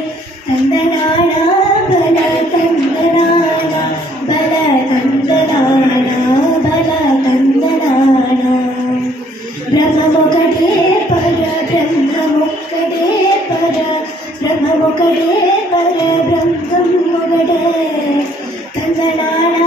తందనానా బల, తందనానా బల, తందనానా బల, తందనానా. బ్రహ్మమొకటే పరబ్రహ్మమొకటే, పరబ్రహ్మమొకటే పరబ్రహ్మమొకటే. తందనానా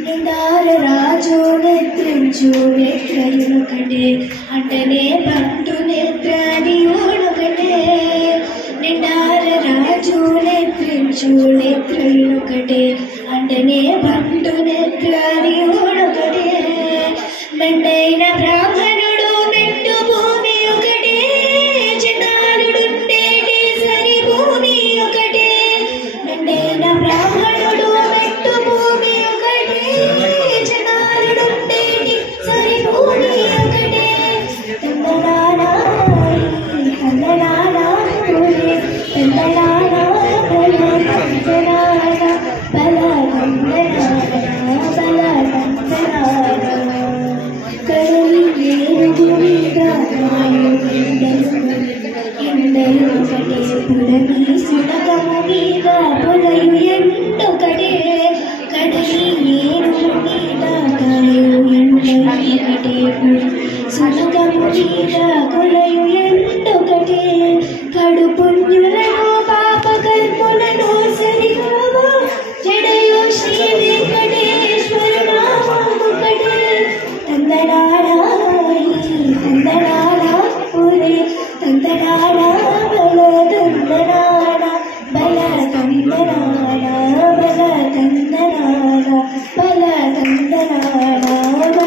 నిండార రాజు నిద్రించు నేత్రయునొకటే అంటనే పంటు నేత్రాని ఊడొకటే నిండార రాజు నిద్రించు నేత్రయునొకటే అంటనే పంటు నేత్రాని ఊడొకటే మెండైన బ్రాహ్మణుడు మెండు భూమి ఒకటే చిన్నారుడుండేటి సరి భూమి ఒకటే మెండైన బ్రాహ్మణుడు మెండు భూమి ఒకటే చిన్నారుడుండేటి సరి భూమి ఒకటే తందనానా తందనానా తందనానా తందనానా బల తందనానా బల తందనానా కడలి వేరు మీద ఎండలు ఒకటే పుడమి సుడకము మీద పొలయు ఎండొకటే కడలి ఏరు మీద కాయు ఎండలు ఒకటే సుడకము మీద కొలయు ఎండొకటే కడు పుణ్యులను పాప కల్పులను సరిగావా జడయు శ్రీ వెంకటేశ్వర నామొకటే తందనాడా తందనాడా పురే తందనాడా బల తందనాడా బల తందనాడా బల తందనాడా బల తందనాడా బల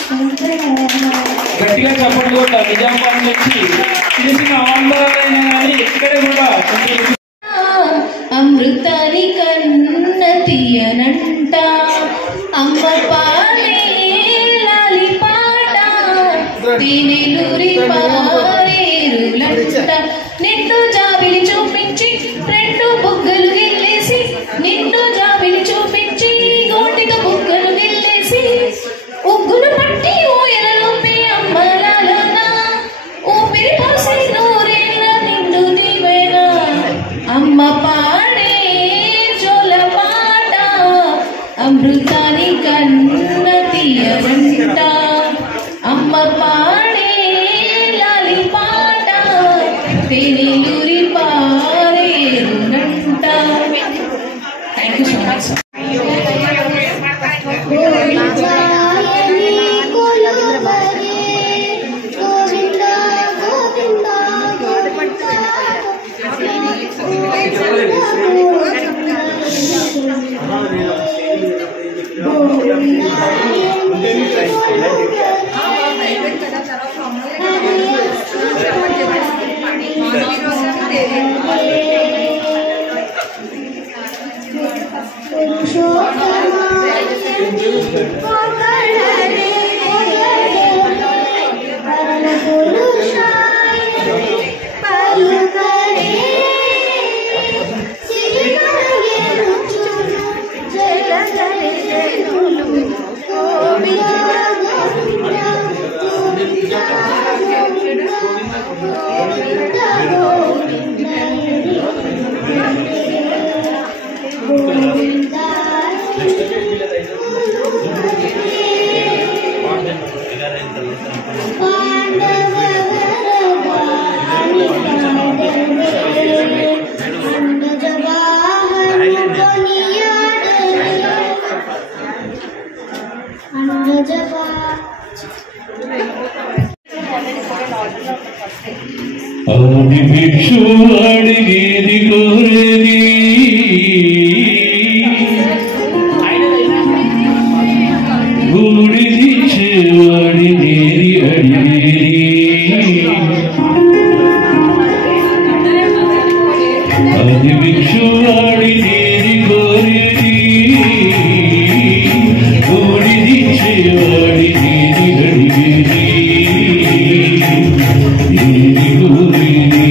తందనాడా గట్టిగా చెప్పండి కూడా నిజామాబాద్ నుంచి చిన్న చిన్న ఆందోళన కానీ ఎక్కడ కూడా అమృతాని కన్న తీయనంట అమ్మ పాలే లాలి పాట తినేలూరి పారేరులంట నిన్ను జాబిలి చూపించి రెండు బుగ్గలు గిల్లేసి నిన్ను జాబిలి చూపించి గోటిక బుగ్గలు గిల్లేసి ఉగ్గును పట్టి ఊయలలోపి అమ్మలాలనా ఊపిరి పోసి నూరేళ్ళ నిండు నీవేనా అమ్మ పాడే జోల పాట అమృతాని కన్న తీయనంట అమ్మ పాడే లాలి పాట తెనిలూరి పారేరునంట. Thank you so much. Adi Bhikshu అడిగేది కోరేది బూడిదిచ్చేవాడినేది అడిగేది ఆది భిక్షు అడిగేది కోరేది బూడిదిచ్చేవాడినేది అడిగేది ఏది కోరేది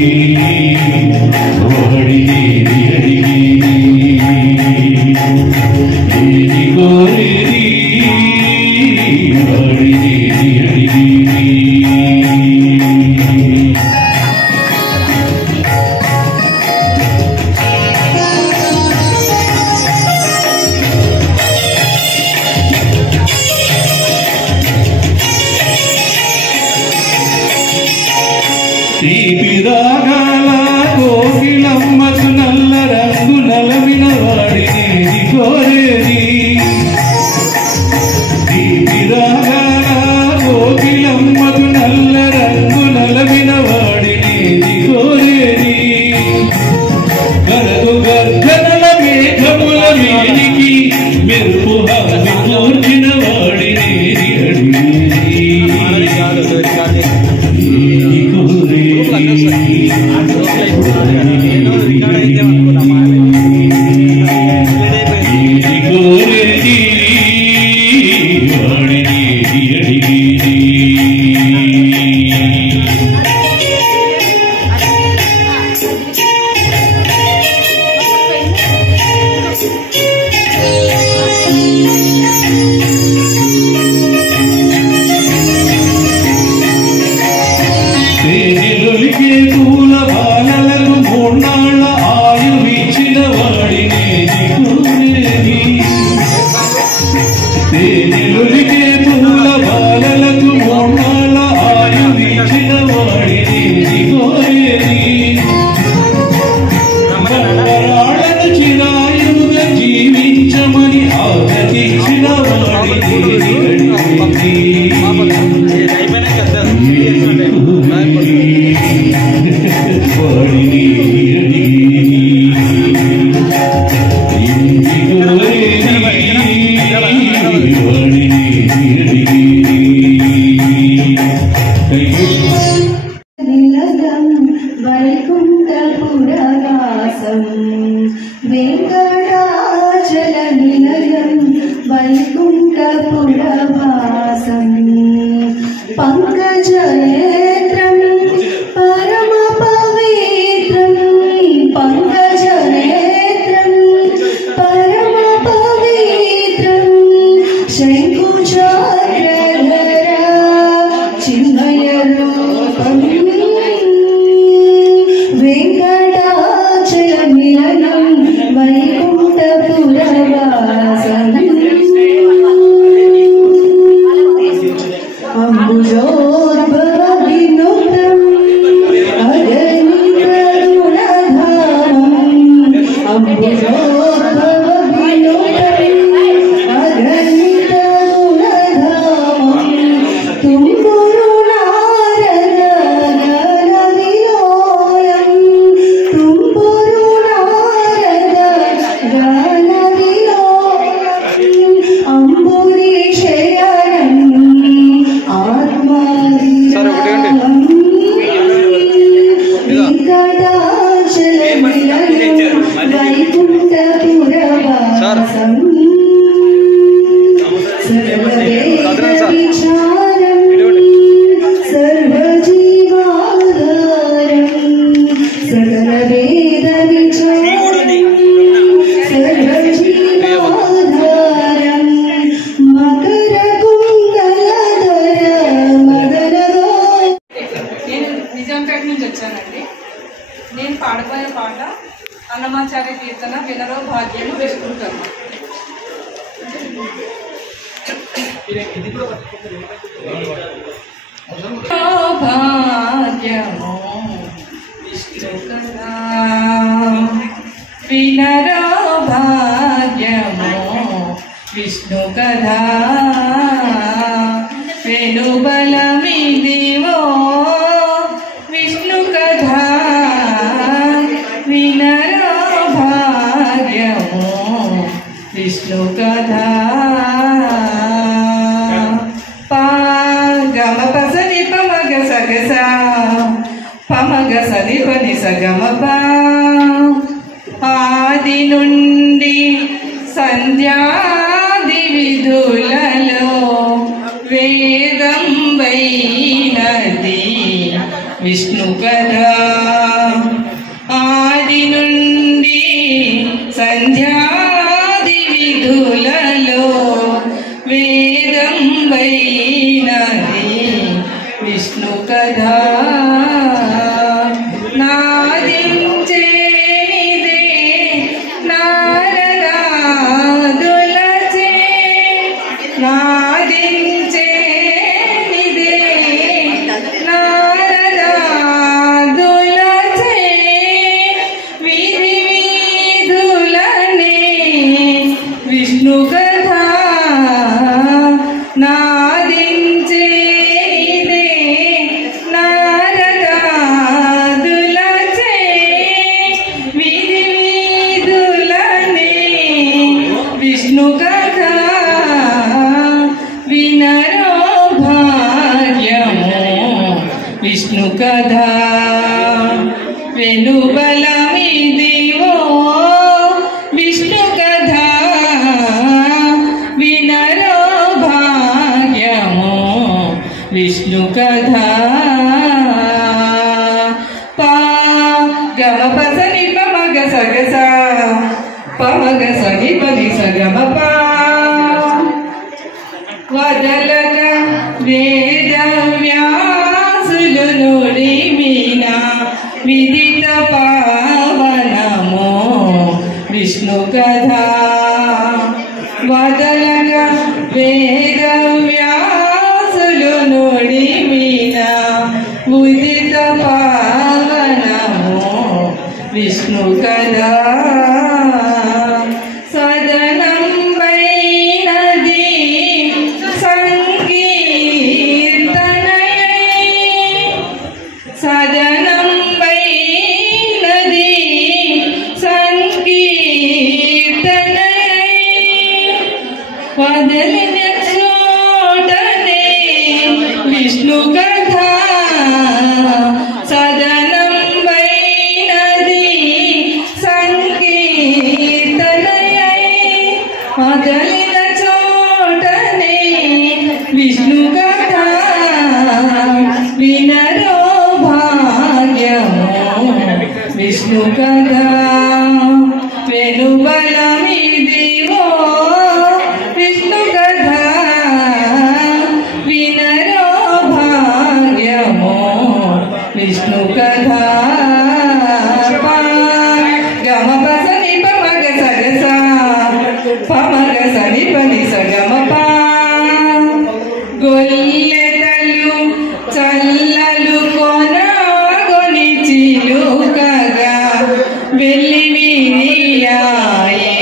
వాసం వెంకటాచల నిలయం వైకుంఠపురవాసం పంకజనేత్రం పరమ పవిత్రం పంకజనేత్రం పరమ పవిత్రం శంకుచక్రధర చిన్మయ రూపం వెంకటాచల నిలయం వైకుంఠపురవాసం అంబుజోద్భవ వినుతం అగణిత గుణధామం అంబుజోద్భవ వినుతం అగణిత గుణధామం తుంగురు నారద గణ విలోలం తుంగురు నారద గణ విలోలం అంబురీశయనం వైకుంఠపురవాసం సర్వవేదవిచారం సర్వజీవాధారం సర్వవేద విచారం సర్వజీవాధారం మకర కుండలధర మదనగో. నేను నిజాంపేట నుంచి వచ్చానండి. నేను పాడబోయే పాట అన్నమాచార్య కీర్తన వినరో భాగ్యము విష్ణుకర్మ. భాగ్యము విష్ణుకర్మ వినరో భాగ్యము విష్ణు కథా వెనుబలమిదివో విష్ణు కథా వినరో భాగ్యము విష్ణు కథా గమ పసని పమగ సగస పమగ సని పని సగమ ఆది నుండి సంధ్యాది విధులలో వేదం వైనది విష్ణు కథా ఆది నుండి సంధ్యాది విధులలో వేదం వైనది విష్ణు కథా నాదించేనిదే నారదాదులచే నాదించేనిదే నారదాదులచే విధి విధులనే విష్ణు కథా నాదించేనిదే నారదాదులచే విధి విధులనే విష్ణు కథా వినరో భాగ్యము విష్ణు కథా వెనుబలమిదివో విష్ణు కథా వినరో భాగ్యము విష్ణు కథా గమ పసని పమగ సగస పమగ సని పని సగమ వదలక వేద వ్యాసులు నుడిమిన విదిత పావనమో విష్ణు కథా వదలక వేద వ్యాసులు నుడిమిన విదిత పావనమో విష్ణు కథా సదనం వైనది సంకీర్తనయై సదనం వైనది సంకీర్తనయై వదలిన చోటనే విష్ణు కథా సదనం వైనది సంకీర్తనయై గలిన చోటనే విష్ణు కథ వినరో భాగ్యము విష్ణు కథ వెనుబలమిదివో విష్ణు కథ వినరో భాగ్యము విష్ణు కథ గమ పసని పమగ సగస పమగ సని పని సగమ పా గొల్లెదలు చల్లలు కొనగొని చిలుకగా వెళ్ళి వినియాయే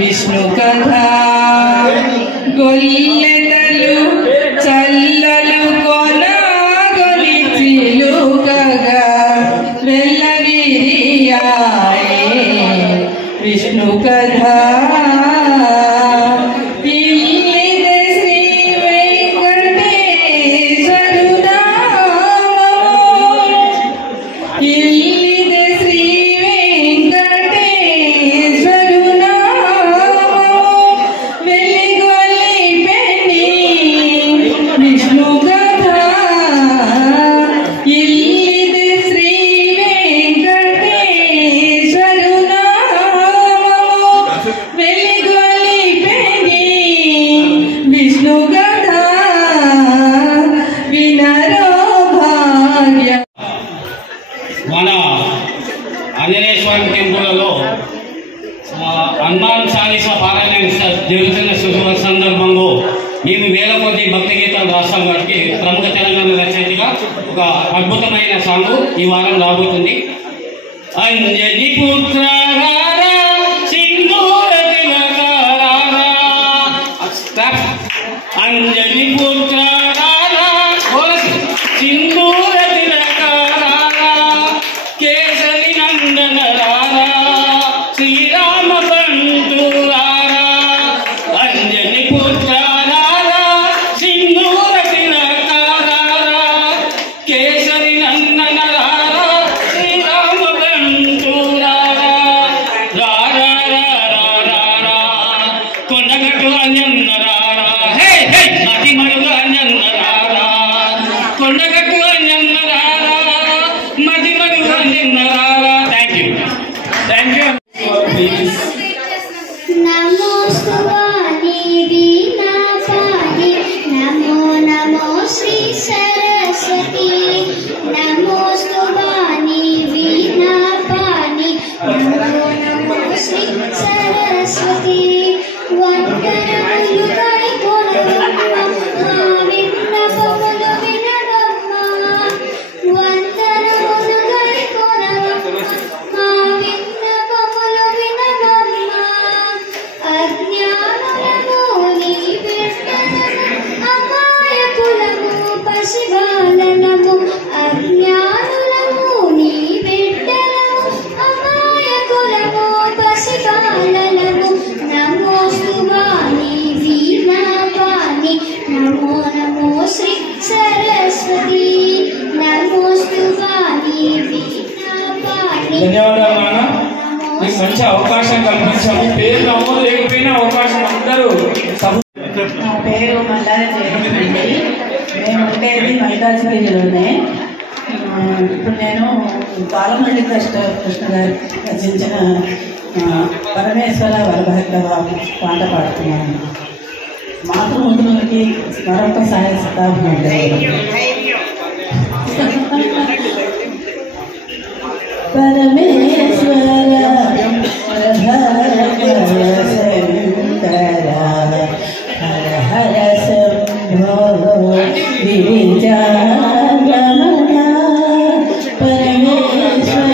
విష్ణు కథ గొల్లెదలు చల్లలు కొనగొని చిలుకగా వెళ్ళవిరియాయే విష్ణు కథ ఇల్లిదే శ్రీ వెంకటేశ్వరు నామము ఇల్లిదే శ్రీ వెంకటేశ్వరు నామము వెలిగొలిపెని విష్ణు కథ ఇల్లిదే శ్రీ వెంకటేశ్వరు నామము వెలిగొలిపెని విష్ణు కథ వినరో భాగ్య మన ఆంజనేయస్వామి టెంపుల్లో హనుమాన్ చాలీసా పారాయణ జరుగుతున్న శుభ సందర్భంలో మేము వేల కొద్ది భక్తి గీతాలు రాష్ట్రం వారికి ప్రముఖ తెలంగాణ రచయితగా ఒక అద్భుతమైన సాంగ్ ఈ వారం రాబోతుంది. అంజని పుత్ర సింధూర తిలకారా అంజని పుత్ర సింధూర తిలకారా కేసరి నందన రారా శ్రీరామ బంధు రారా అంజని పుత్ర రారా సింధూర తిలకారా కేసరి నందన రారా శ్రీరామ బంధు రారా రారా రారా రారా కొండగట్టు అంజన్న రారా హే హే అతి మడుగు అంజన్న రారా కొండగట్టు అంజన్న రారా మది మడుగు అంజన్న రారా. థ్యాంక్ యూ నమోస్తు వాణి వీణాపాణి నమో నమో శ్రీ సరస్వతి నమోస్తు వాణి వీణాపాణి నమో నమో శ్రీ సరస్వతి వందనములు కైకొనవమ్మ మా విన్నపములు వినవమ్మ వందనములు కైకొనవమ్మ మా విన్నపములు వినవమ్మ అజ్ఞానులము నీ బిడ్డలము అమాయకులము పసిబాలనము అజ్ఞానులము నీ బిడ్డలము అమాయకులము పసిబాలనము నమోస్తు వాణి వీణాపాణి నమో నమో శ్రీ సరస్వతి నమోస్తు వాణి వీణాపాణి. ధన్యవాదాలు నాన్న, మీకు మంచి అవకాశం కల్పించాము. పేరు నమోదు లేకపోయినా అవకాశం అందరూ నా పేరు మల్లారి జయలక్ష్మి. నేను ఉండేది మల్కాజ్గిరిలోనే. ఇప్పుడు నేను బాలమల్లి కృష్ణ గారు రచించిన పరమేశ్వర వరభక్త పాట పాడుతున్నాను. మాతృమూర్తులకి మరొకసారి శతాబ్దం. పరమేశ్వర శంకర హర హర శంభో గిరిజారమణ పరమేశ్వర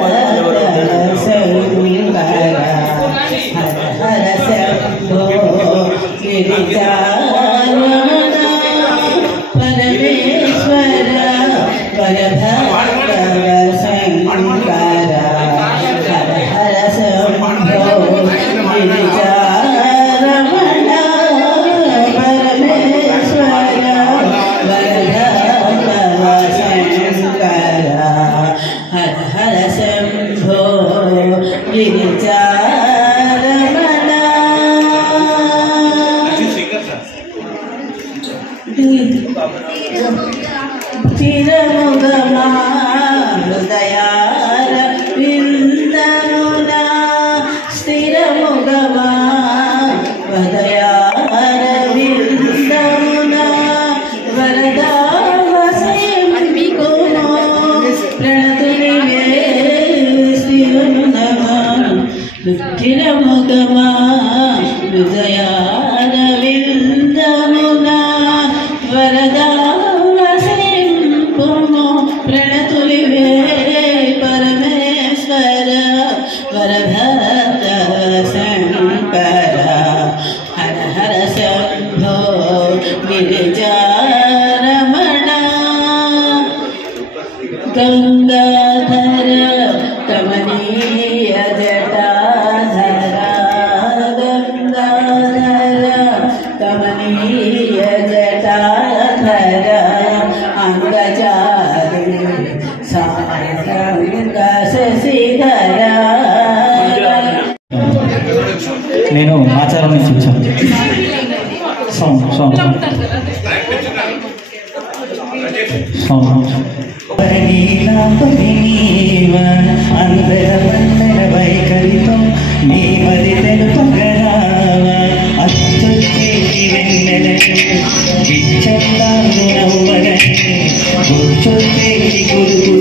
వరధర శంకర హర హర శంభో గిరిజారమణ పరమేశ్వర వరధర శంకర హర హర శంభో గిరిజారమణ పరమేశ్వర వరధర శంకర హర హర శంభో గిరిజారమణ గమా విజయారవిందమునా వరదాసింపుము ప్రణతులివే పరమేశ్వర వరభద్ర శంకర హర హర శంభో గిరిజారమణ గంగాధర కమనీయ జటాధర గంగాధర కమనీయ జటాధర అంగజారి సారంగ శశిధర. నేను ఆచారం నుంచి వచ్చాను. సౌండ్ సౌండ్ సౌండ్ అందర వైఖరితో నీ మరి తెలుపగరావా అచ్చొచ్చేటి వెన్నెలను విచ్చందాలు నవ్వగని కూర్చొచ్చేటి గురుకు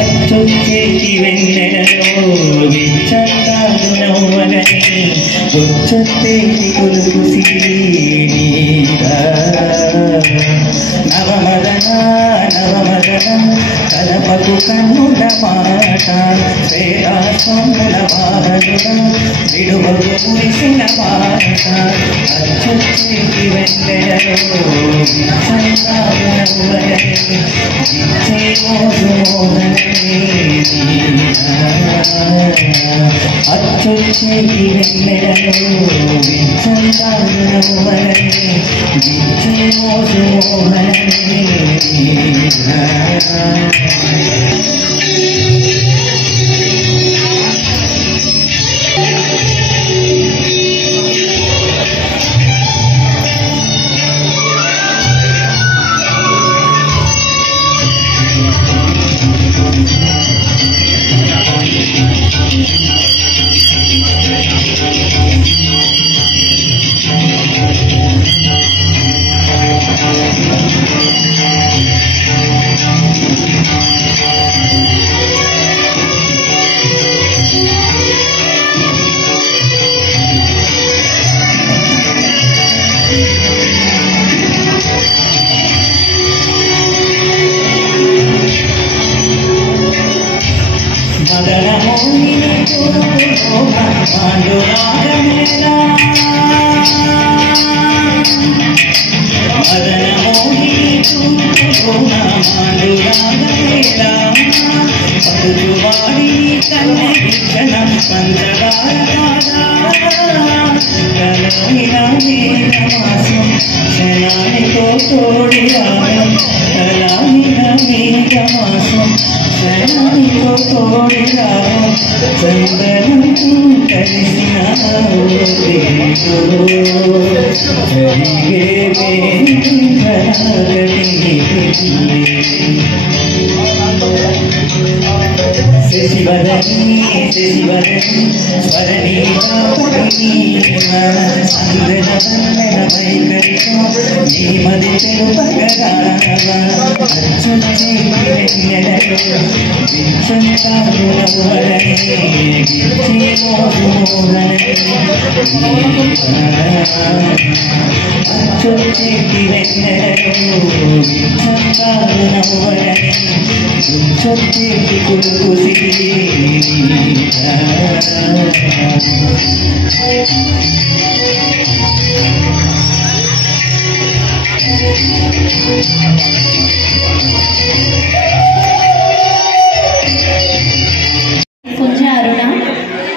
అచ్చొచ్చేటి వెన్నెలలో విచ్చందాలు నవ్వగని కూర్చొచ్చేటి గురుకు నవమదన నవమదన కలపకు కన్నుల మాట శ్రేయాస్వముల వాహనుల విడువకు మురిసిన మాట అచ్చుచ్చేటి వెన్నెలలో అచ్చుచ్చేటి వెన్నెలలో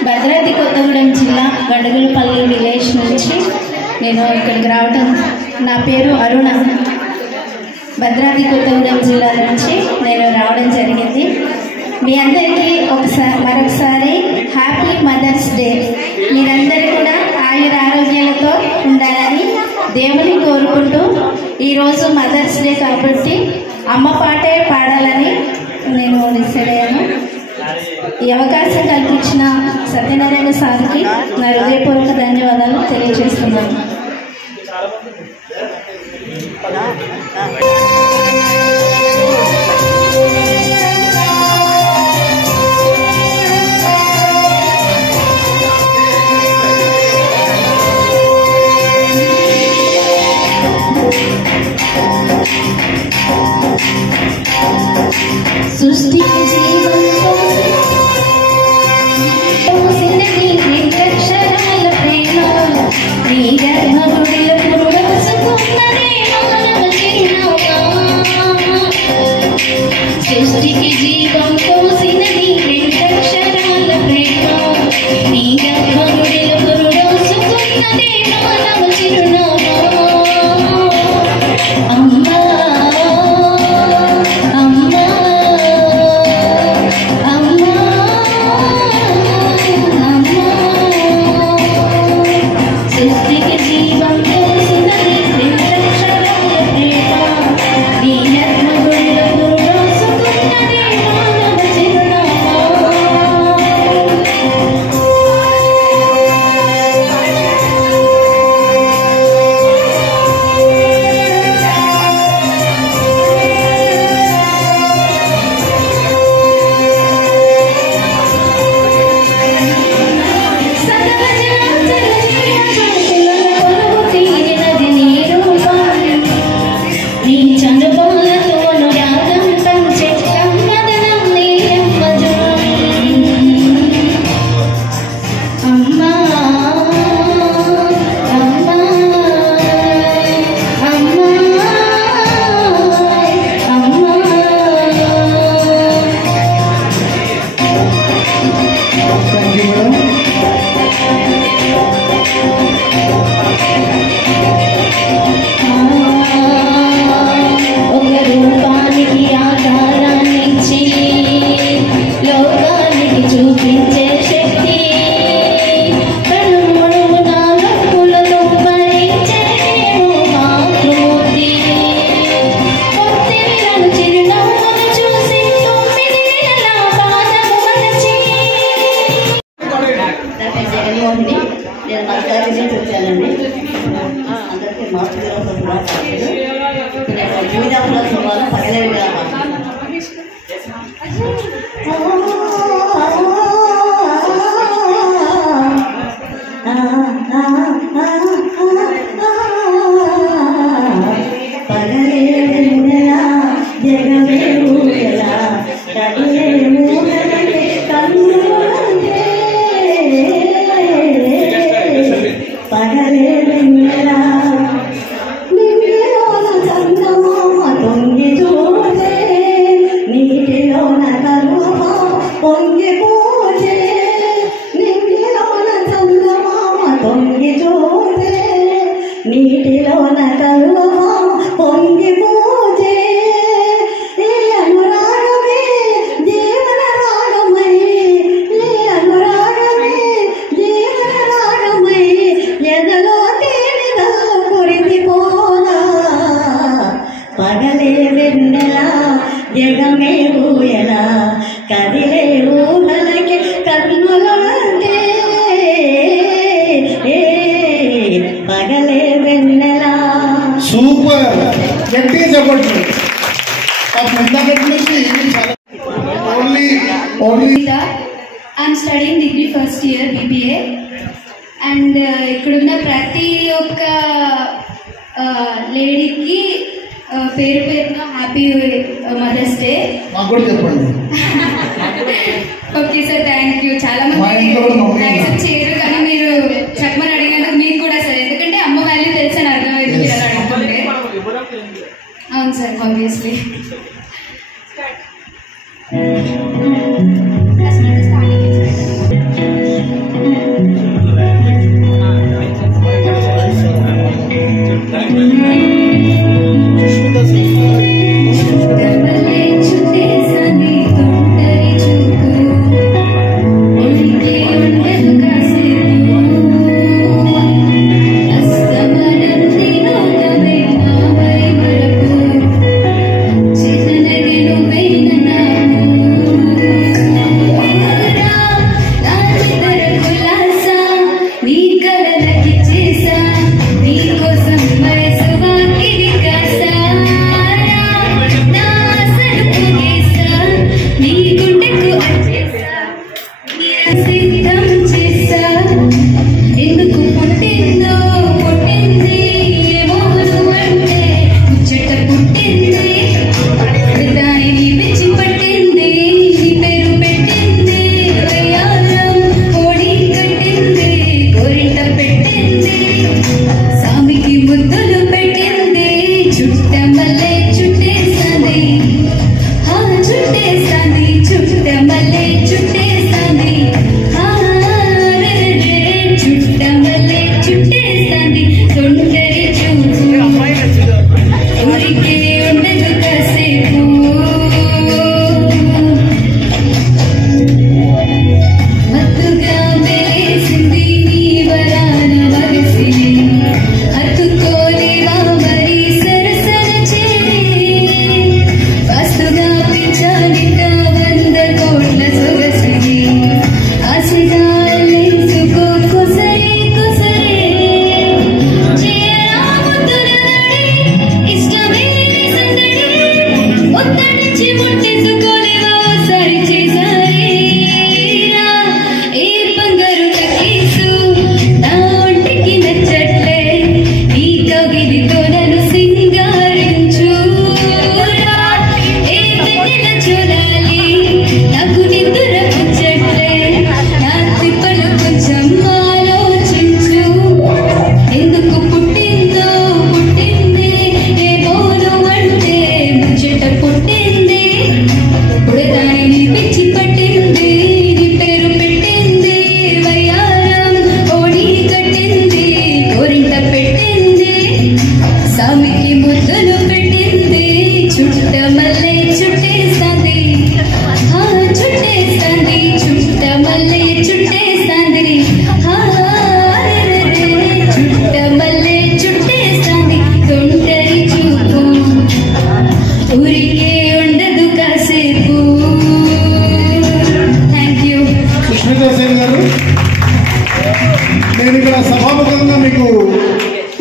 భద్రాద్రి కొత్తగూడెం జిల్లా గడుగులపల్లి విలేజ్ నుంచి నేను ఇక్కడికి రావటం. నా పేరు అరుణ. భద్రాద్రి కొత్తగూడెం జిల్లా నుంచి నేను రావడం జరిగింది. మీ అందరికీ మరొకసారి హ్యాపీ మదర్స్ డే. మీరందరూ కూడా ఆయుర ఆరోగ్యాలతో ఉండాలని దేవుని కోరుకుంటూ ఈరోజు మదర్స్ డే కాబట్టి అమ్మ పాటే పాడాలని నేను డిసైడ్ అయ్యాను. ఈ అవకాశం కల్పించిన సత్యనారాయణ సార్కి నా హృదయపూర్వక ధన్యవాదాలు తెలియజేస్తున్నాను. సృష్టికి జీవం పోసినది నిరక్షరాల ప్రేమ నీ గర్భగుడిలో పురుడసుకున్నది మానవ చిరునామా సృష్టికి జీవం పోసినది నిరక్షరాల ప్రేమ నీ గర్భగుడిలో పురుడసుకున్నది మానవ చిరునామా అమ్మా అమ్మా అమ్మా సృష్టికి జీవం పోసినది నిరక్షరాల ప్రేమ నీ గర్భగుడిలో పురుడసుకున్నది మానవ చిరునామా నీ చనుబాలతోను యాగం పంచే కమ్మదనం నీ యవ్వజం అమ్మా అమ్మా అమ్మా అమ్మా ఒక రూపానికి ఆధారాన్నిచ్చి లోకానికి చూపించే శక్తి కనుమూడు నాలుగులతో భరించే మాతృమూర్తి పొత్తిళ్లను చిరునవ్వును చూసి 9 నెలల పాదము మరచి నా పేరు జగన్మోహిని. నేను మల్కాజ్గిరి నుంచి వచ్చానండి. అందరికీ మాతృదేవోత్సవ శుభాకాంక్షలు. నేను జీవితాంలో పగలేవి గ్రామం. పగలే వెన్నెలా జగమే ఊయలా కదిలే ఊహలకే కన్నులంటే పగలే వెన్నెలా నింగిలోన చందమామ తొంగి చూసే నీటిలోన కరుమ పొంగి పూజే నింగిలోన చందమామ తొంగి చూసే నీటిలోన కరుమ పొంగి పూజే ఈ అనురాగమే జీవన రాగమై ఈ అనురాగమే జీవన రాగమై ఎదలో తేలిగా కురిసిపోనా పగలే వెన్నెలా జగమే ఊయలా కదిలే ఊహలకి కన్నులంటే పగలే వెన్నెలా. సూపర్ గట్టిగా చెప్పండి. ఇందాకటి నుంచి only I'm studying degree first year BBA and ఇక్కడున్న ప్రతి ఒక్క లేడీకి పేరు పేరున హ్యాపీ మదర్స్ డే. మాకు కూడా చెప్పండి. Okay sir, thank you. చాలా మా మంది ఇంట్లో కూడా మమ్మీ యాక్సెప్ట్ చేయరు, కానీ మీరు చెప్పమని అడిగినందుకు మీకు కూడా సార్, ఎందుకంటే అమ్మ వాల్యూ తెలుసని అర్థమైంది మీరు అలా అడుగుతుంటే. అవును సార్, ఆబ్వియస్లీ.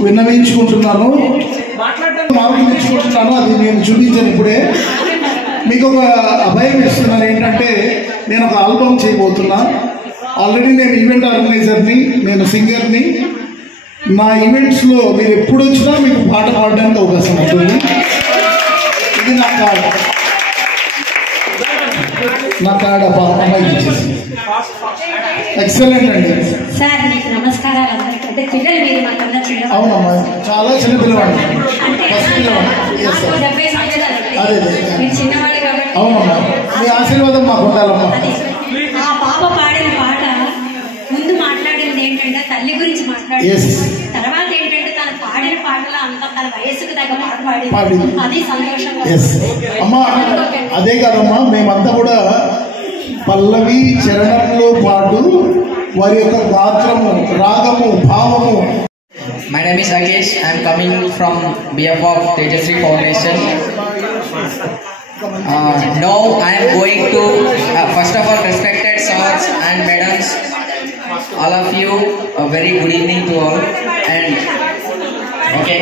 విన్నవించుకుంటున్నాను, మార్కులు ఇచ్చుకుంటున్నాను. అది నేను చూపించాను ఇప్పుడే. మీకు ఒక అభయం ఇస్తున్నాను ఏంటంటే, నేను ఒక ఆల్బమ్ చేయబోతున్నా. ఆల్రెడీ నేను ఈవెంట్ ఆర్గనైజర్ని, నేను సింగర్ని. నా ఈవెంట్స్లో మీరు ఎప్పుడు వచ్చినా మీకు పాట పాడడానికి అవకాశం ఉంటుంది. ఇది నా కార్డ్, నా కార్డ్ అమ్మాయికి ఇచ్చేసి. ఎక్సలెంట్ అండి సార్. మీకు నమస్కారాలు అందరికీ. అంటే పిల్లలు మీరు మాకన్నా చిన్న. అవునమ్మా, చాలా చిన్న పిల్లవాడు. మీరు చిన్నవాడు కాబట్టి. అవునమ్మా, మీ ఆశీర్వాదం మాకు ఉండాలమ్మా. ఆ పాప పాడిన పాట ముందు మాట్లాడింది ఏంటంటే తల్లి గురించి మాట్లాడింది. తర్వాత ఏంటంటే తను పాడిన పాటలో అంత తన వయస్సుకు తగ్గ పాట పాడింది. అది సంతోషంగా. అమ్మా అదే కాదమ్మా, మేమంతా కూడా పల్లవి చరణంలో పాటు వారి యొక్క గాత్రము, రాగము, భావము. My name is Rakesh. I am coming from behalf of Tejasri Foundation. Now I am going to first of all, respected sirs and madams, all of you, a very good evening to all. And okay.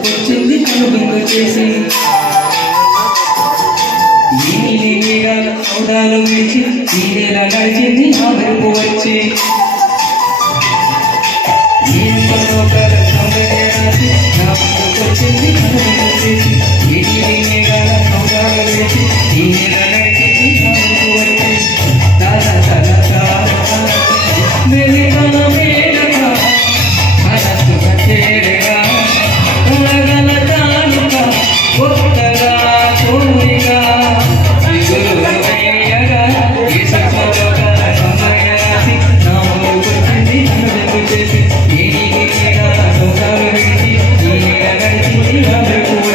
వచ్చింది కనుగొంగు చేసి సౌదాలు విడిచి ఈ నెల గడిచింది నా వైపు వచ్చి వచ్చింది కనుగొంగు చేసి సౌదాలు విడిచి ఈ నెల గడిచింది నా వైపు వచ్చి తారా తారా తారా మెలికల మేడగా మనసు చేరగా ఉలగల తానుగా కొత్తగా కోరిగా సిగురుగా ఇసుకలుగా సమయాసి నా వచ్చింది నన్ను చేసి ఈ నీడ సౌదాలు విడిచి ఈ నీడ గడిచింది నా వైపు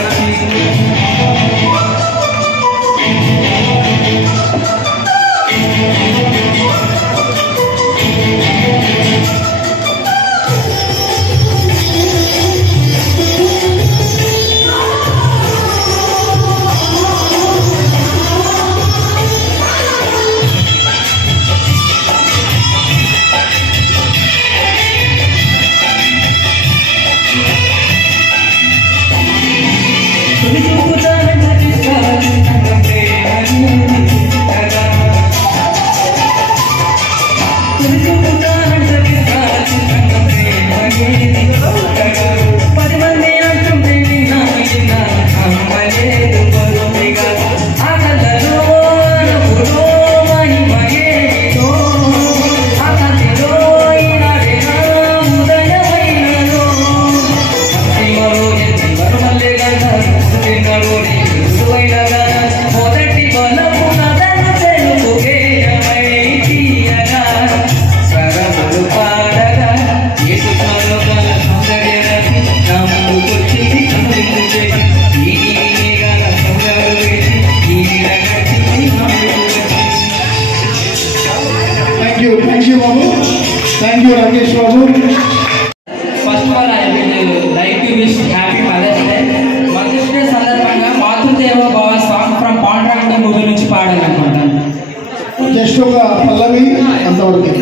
జస్ట్ ఒక పల్లవి అంతవరకు.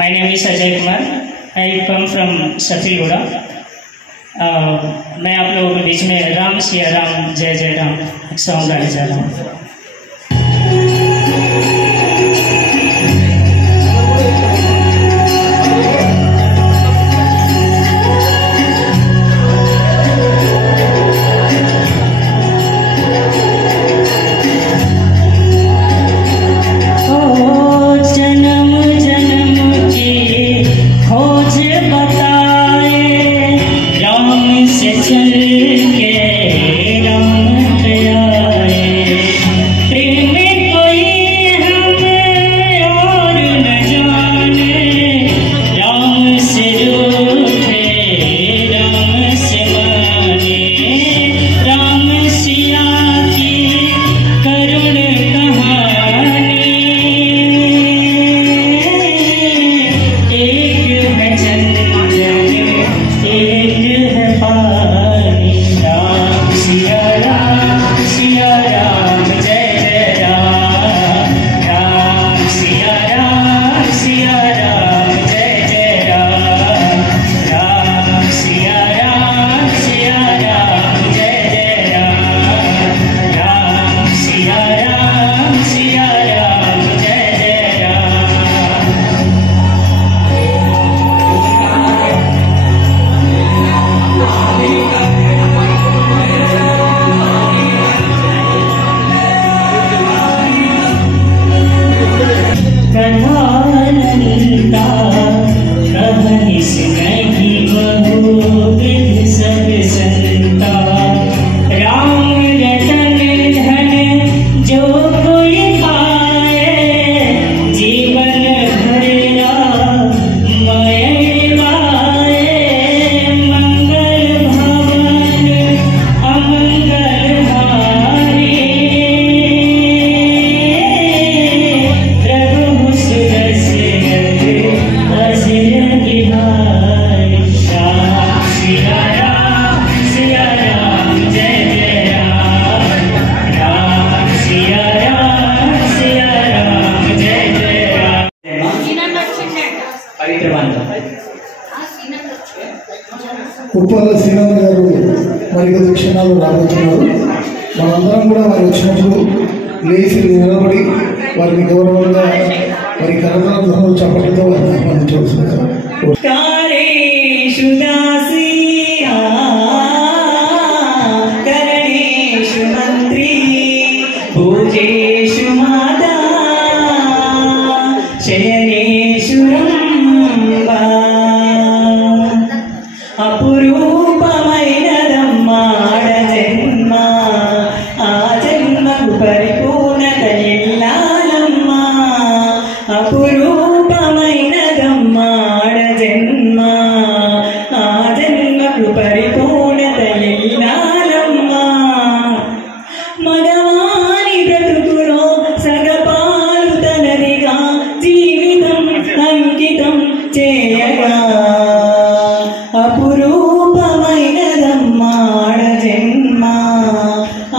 My name is Ajay Kumar. I come from Satilgoda. मैं आप लोगों के बीच में राम सिया राम जय जय राम सॉन्ग गाने जा रहा हूँ. ఉప్పాల శ్రీనాథ్ గారు మరి కొద్ది క్షణాలు రాబోతున్నారు. మనందరం కూడా వారు వచ్చినప్పుడు లేచి నిలబడి వారిని గౌరవంగా వారి కరతల ధ్వనులు చప్పట్లతో వారిని ఆహ్వానించవలసిందిగా కరణేషు మంత్రి పూజేషు మాతా శయనేషు రంభా అపురూపమైనదమ్మాడ జన్మ ఆ జన్మకు పరిపూర్ణత ఇల్లాలమ్మా అపురూపమైనదమ్మాడ జన్మ ఆ జన్మకు పరిపూర్ణత ఇల్లాలమ్మా మగవాని బ్రతుకులో సగపాలు తనదిగా జీవితం అంకితం చేయగా అపురూపమైనదమ్మాడ జన్మ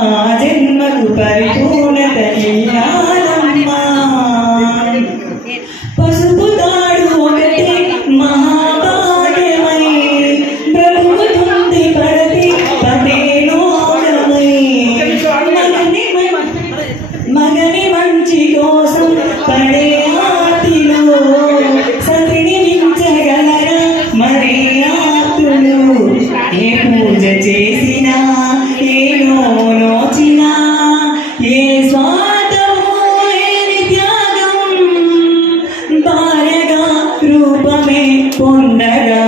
ఆ జన్మకు పరిపూర్ణత ఇల్లాలమ్మా పసుపు తాడు ఒకటి మహాభాగ్యమై బ్రతుకుతుంది పడతి పదేనోడమై మగని మంచి కోసం పడే ఆతిలో సతిని మించగలరా మరే ఆతులు ఏ పూజ చేసినా ఏ నోచినా ఏ స్వార్థమో ఏది త్యాగం భార్యగా రూపమే పొందగా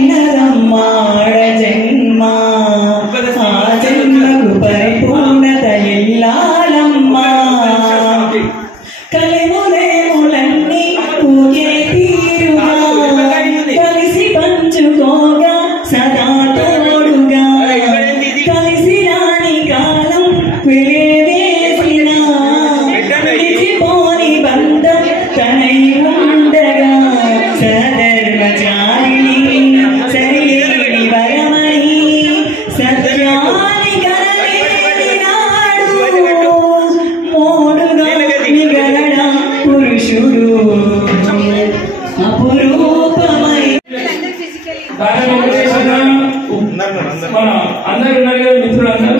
అపురూపమైనదమ్మాడ జన్మ ఆ జన్మకు పరిపూర్ణత ఇల్లాలమ్మా కలెములేములన్నీ ఊగే తీరుగా కలిసి పంచుకోగా సదా తోడుగా కలిసి రాని కాలం వెలివేసిన విడిచిపోని బంధం తనై ఉండగా సధర్మచారిణి సరిలేని వరమణి సత్యాని కనలేని నాడు మోడుగా మిగలడ పురుషుడు అపురూపమై మన అందరు ఉన్నారు కదా మిత్రులు అందరూ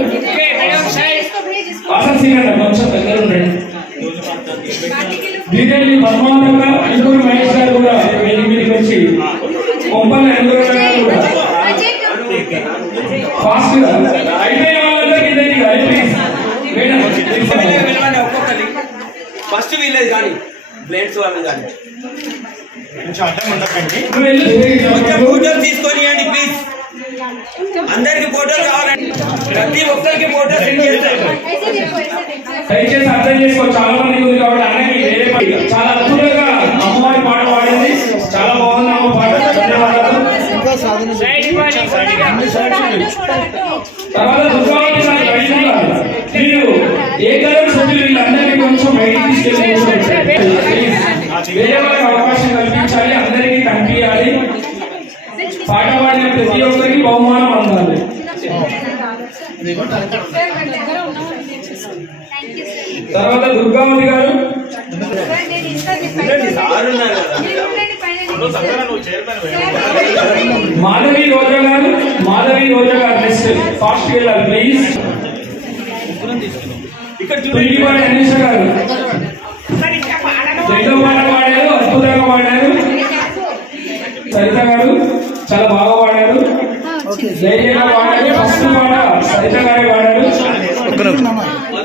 ఆసక్తిగా కొంచెం దగ్గర ఉండండి. డీటెయిల్ పద్మావతంగా అనుకూల మహేష్ గారు కూడా మీదకి వచ్చి కొంపల అనుకూల గారు కూడా ఫాస్ట్ గా అయిపోయిన వాళ్ళందరికీ ఫస్ట్ వీళ్ళది కానీ బ్లేడ్స్ వాళ్ళు కానీ ఫోటోలు తీసుకొని ఇవ్వండి ప్లీజ్. అందరికి ఫోటోలు కావాలండి. ప్రతి ఒక్కరికి ఫోటో సెండ్ చేస్తారు. దయచేసి అర్థం చేసుకో, చాలా మంది ఉంది కాబట్టి అన్నకి వేరే చాలా అద్భుతంగా అమ్మవారి పాట పాడింది. చాలా బాగుంది అమ్మ పాట. ధన్యవాదాలు. తర్వాత దుర్గావతి సార్ గడిచిందా మీరు ఏ కలర్ సభ్యులు వీళ్ళందరినీ కొంచెం బయటికి తీసుకెళ్ళి వేరే వాళ్ళకి అవకాశం కల్పించాలి. అందరికీ కనిపించాలి. పాట పాడిన ప్రతి ఒక్కరికి బహుమానం అందాలి. తర్వాత దుర్గావతి గారు మాధవి రోజా గారు నెక్స్ట్ ఫాస్ట్ వెళ్ళాలి ప్లీజ్. పులిపాటి అనీష గారు రెండో పాట పాడారు, అద్భుతంగా పాడారు. సరిత గారు చాలా బాగా పాడారు, ధైర్యంగా పాడారు. ఫస్ట్ పాట సరిత గారే పాడారు.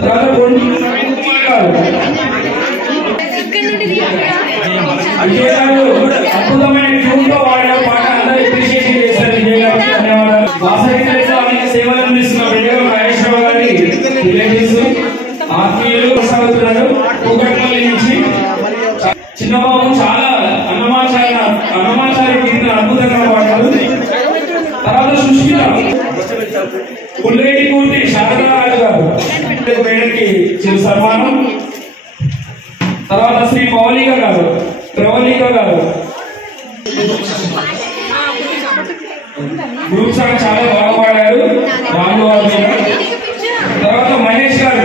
తర్వాత విజయ్ గారు అద్భుతమైన ట్యూన్ తో పాడారు పాట. అందరూ అప్రిషియేషన్ చేశారు విజయ్ గారికి. ధన్యవాదాలు. వాసవి అనేక సేవలు అందిస్తున్న విజయ్ మహేశ్వరరావు గారి రిలేటివ్స్ ఆత్మీయులు కొనసాగుతున్నారు. కూకట్పల్లి నుంచి చిన్నబాబు చాలా అన్నమాచార్య కీర్తన అద్భుతంగా పాడారు. తర్వాత సుష్మిత పుల్లేటి కూర్తి శారదారాజు గారు మేడకి చిరు సన్మానం. తర్వాత శ్రీ ప్రవళిక గారు గ్రూప్ సాంగ్ చాలా బాగా పాడారు. రాము గారు. తర్వాత మహేష్ గారు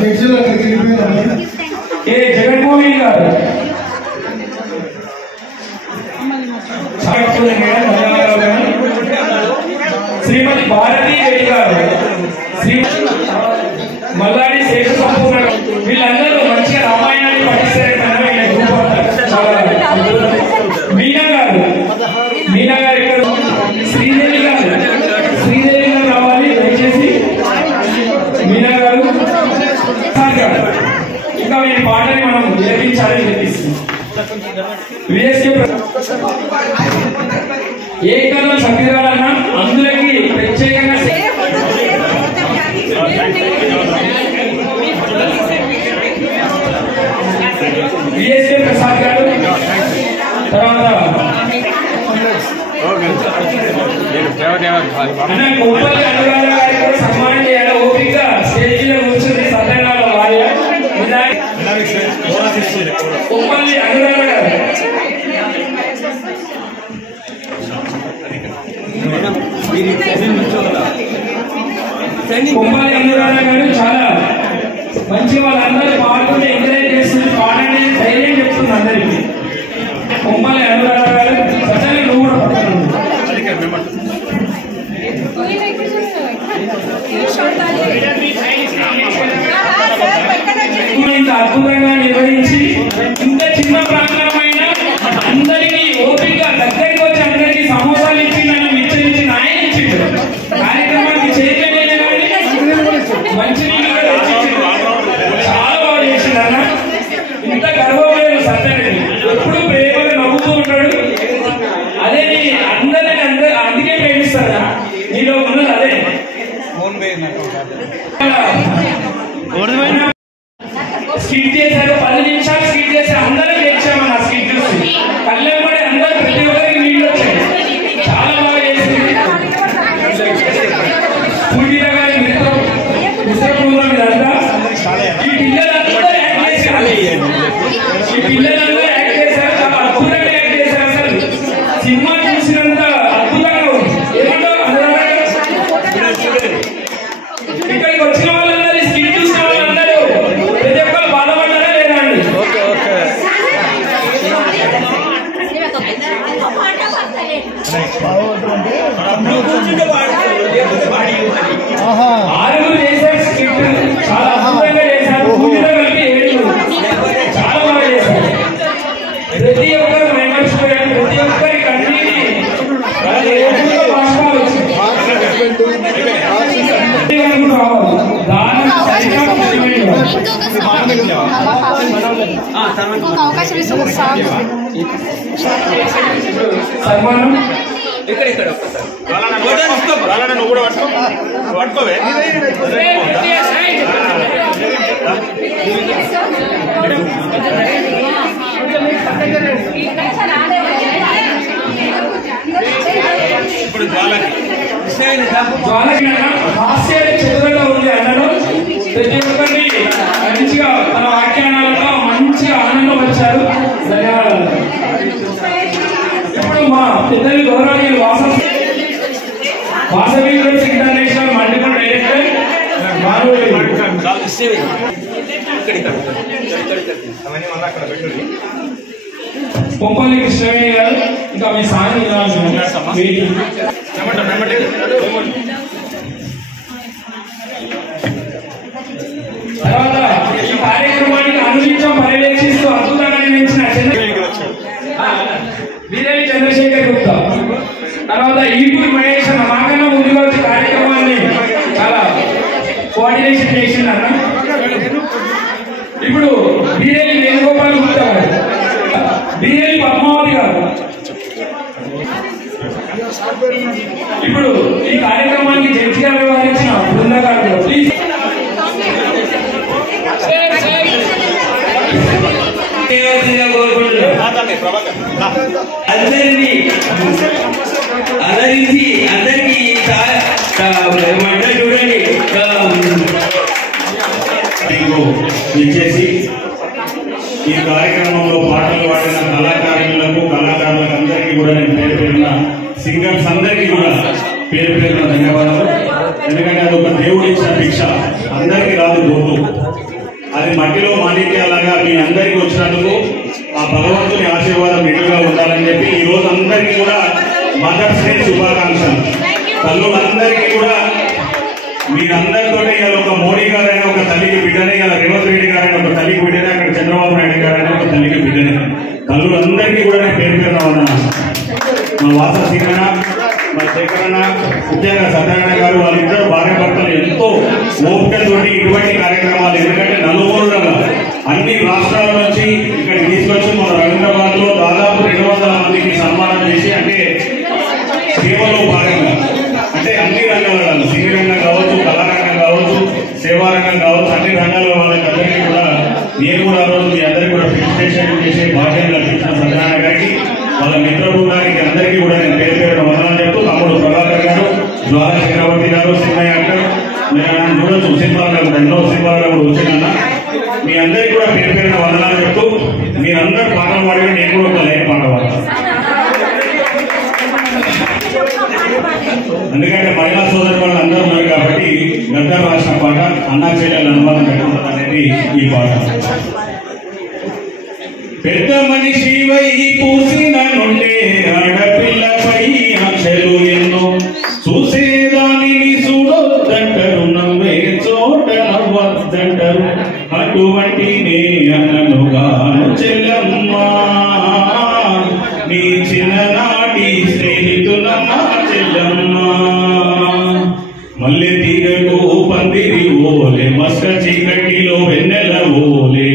జడ్జిల మల్లాడి శేష సంపూర్ణ వీళ్ళందరూ మంచిగా రామాయణాన్ని పఠిస్తారని మీనా గారు ఇక్కడ శ్రీదేవి గారు రావాలి దయచేసి. మీనా గారు ఇంకా మీ పాటని మనం వినిపించాలని చెప్పిస్తుంది. ఏకన్నా సభ్యురాలన్న అందులోకి ప్రత్యేకంగా విఎస్కే ప్రసాద్ గారు, తర్వాత కొప్పల్లి అనురాధ గారి కూడా సన్మానం చేయాలి. ఓపిక స్టేజ్ లో కూర్చుంది సత్యనారాయణ భార్య కొప్పల్లి అనురాధ గారు. కొప్పల్లి అనురాధ గారు చాలా మంచి వాళ్ళందరూ పాడుతుంటే ఎంకరేజ్ చేస్తుంది, పాడండి ధైర్యం చెప్తుంది అందరికి. కొప్పల్లి అనురాధ గారు సత్యాన్ని నువ్వు కూడా పడుతున్నావు. ఇంత అద్భుతంగా నిర్వహించి ఇంత చిన్న ప్రాంగణమైన అందరికీ ఓపిక దగ్గరికి వచ్చి అందరికీ సమోసాలు ఇచ్చి నన్ను విచ్చరించి ఆయన ఇచ్చిండు. కార్యక్రమానికి చేయలేనే కానీ మంచి నీళ్ళు కూడా తెచ్చిండు. చాలా బాగా చేసిండు అన్న. ఇంత గర్వం లేదు సత్యని, ఎప్పుడు ప్రేమగా నవ్వుతూ ఉంటాడు. అదే అందరినీ అందుకే ప్రేమిస్తారా నీలో ఉన్నది అదే. స్కిట్ చేశారు, 10 నిమిషాలు స్కిట్ చేసి అందరం చేసామన్న స్కిట్ చూసి కళ్ళెం పడి అందరూ ప్రతి ఒక్కరికి నీళ్ళు వచ్చాయి. చాలా బాగా చేసింది. పూజ గారి మిత్రబృందం ఇదంతా ఈ పిల్లలందరూ యాక్ట్ చేశారు. చాలా అద్భుతంగా యాక్ట్ చేశారు. అసలు సినిమా చూసినంత అద్భుతంగా ఉంది. ఏమంటారు ఇక్కడికి వచ్చిన వాళ్ళందరూ స్కిట్ చూసిన వాళ్ళందరూ ప్రతి ఒక్కరు బాధపడ్డారా లేదా అండి? ఆరుగురు చేశారు స్కిట్, చాలా అద్భుతంగా చేశారు. పూజలో కలిపి 7 చాలా బాగా చేశారు. ప్రతి ఒక్కరు మైమర్చిపోయారు. ప్రతి ఒక్కరి కన్నీటి భాషలు వచ్చింది. సన్మానం ఇక్కడ నువ్వు కూడా పట్టుకోవే. ఇప్పుడు హాస్యాలు చదువుగా ఉంది అన్నను. ప్రతి ఒక్కరిని మంచిగా తన వ్యాఖ్యానాలతో మంచిగా ఆనందపరిచారు. ధన్యవాదాలు. ఇప్పుడు మా పెద్దలు గౌరవనీయులు Vasavi international multiple director Pompalli Krishnaveni గారు, ఇంకా మీ సాయం తర్వాత ఈ కార్యక్రమానికి అనునిత్యం పర్యవేక్షిస్తూ అద్భుతంగా నిర్మించిన వీరేలి చంద్రశేఖర్ గుప్తా, తర్వాత ఈపూరి మహేష్ అన్న మాకన్నా ముందుగా వచ్చి కార్యక్రమాన్ని చాలా కోఆర్డినేషన్ చేసింది అన్న. ఇప్పుడు వీరేలి వేణుగోపాల్ గుప్తా గారు, వీరేలి పద్మావతి గారు. ఇప్పుడు ఈ కార్యక్రమానికి జడ్జిగా వ్యవహరించిన బృంద గారు ప్లీజ్. అందరినీ అలరించి అందరికీ చూడండి ఇచ్చేసి ఈ కార్యక్రమంలో పాటలు పాడిన కళాకారులకు అందరికీ కూడా నేను పేరు పేరున సింగర్స్ అందరికీ కూడా పేరు పేరున ధన్యవాదాలు. ఎందుకంటే అది ఒక దేవుడు ఇచ్చిన భిక్ష, అందరికీ రాదు గోపు. అది మట్టిలో మాణిక్యాలాగా మీ అందరికీ వచ్చినందుకు ఆ భగవంతుని ఆశీర్వాదం ఎదురుగా ఉండాలని చెప్పి ఈ రోజు అందరికీ కూడా మదర్స్ డే శుభాకాంక్షలు. తల్లులందరికీ కూడా మీరందరితో ఇవాళ ఒక మోడీ గారైనా ఒక తల్లికి బిడ్డనే, ఇలా రేవంత్ రెడ్డి గారైనా ఒక తల్లికి బిడ్డనే, అక్కడ చంద్రబాబు నాయుడు గారైనా ఒక తల్లికి బిడ్డనే. తల్లులందరికీ కూడా నేను పేరు పేరున ఉన్నాను. మా వాస సింగన్న, మా శేఖరన్న, ముఖ్యంగా సత్యనారాయణ గారు, వాళ్ళిద్దరు భార్య భర్తలు ఎంతో ఓపికతోటి ఇటువంటి కార్యక్రమాలు, ఎందుకంటే నలుగురుగా అన్ని రాష్ట్రాల నుంచి ఇక్కడికి తీసుకొచ్చి మన హైదరాబాద్ లో దాదాపు 200 మందికి సన్మానం చేసి, అంటే సేవలో భాగంగా, అంటే అన్ని రంగాలలో సినీ రంగం కావచ్చు, కళారంగం కావచ్చు, సేవారంగం కావచ్చు, అన్ని రంగాల్లో వాళ్ళకి అందరికీ కూడా నేను కూడా ఆ రోజు మీ అందరికీ కూడా ఫెలిసిటేషన్ చేసే భాగ్యం కల్పించిన సత్యనారాయణ గారికి, వాళ్ళ మిత్ర బృందానికి అందరికీ కూడా నేను పేరు పేరు వందనాలు చెప్తూ, తమ్ముడు ప్రభాకర్ గారు, జ్వాల చక్రవర్తి గారు, సినిమయ్య అంటారు, మీరు నన్ను చూడొచ్చు సినిమాలో కూడా ఎన్నో సినిమాలో కూడా వచ్చినన్న, మీ అందరికీ కూడా పేరు పేరున వందనాలు చెప్తూ, మీరందరూ పాటలు పాడిగా నేను కూడా ఒక లైన్ పాట పాడతాను. ఎందుకంటే మహిళా సోదరు వాళ్ళు అందరూ ఉన్నారు కాబట్టి గద్దర్ రాసిన పాట అన్నా చెల్లెల అనుమానం పెట్టుకుంటుంది అనేది ఈ పాట. పెద్ద మనిషి వై పూసిన నుండే ఆడపిల్లపై ఆశలు ఎన్నో, చూసేదానిని చూడొద్దంటారు, నవ్వే చోట నవ్వద్దంటారు, అటువంటి నే అన్ననుగాను చెల్లమ్మా, నీ చిన్ననాటి స్నేహితులమ్మా చెల్లమ్మా. మల్లె తీగకు పందిరి ఓలే, మస్క చీకటిలో వెన్నెల ఓలే,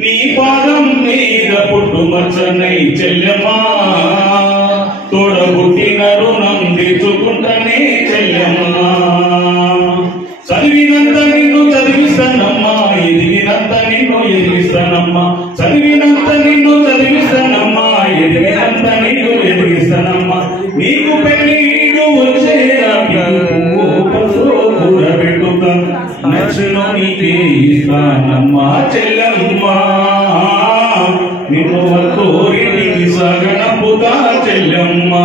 నీ పాదం మీద పుట్టు మచ్చనై చెల్లెమ్మా, తోడబుట్టిన రుణం తీర్చుకుంటనే చెల్లెమ్మా. చదివినంత నిన్ను చదివిస్తానమ్మా, ఎదిగినంత నిన్ను ఎదిగిస్తానమ్మా, చదివినంత నిన్ను చదివిస్తానమ్మా, ఎదిగినంత నిన్ను ఎదిగిస్తానమ్మా. నీకు పెళ్ళిడు వచ్చేరా కూడబెట్టుతా, నచ్చిన నీకే ఇస్తానమ్మా చెల్లమ్మా, నిన్ను కోరికి సాగనంపుతా చెల్లమ్మా.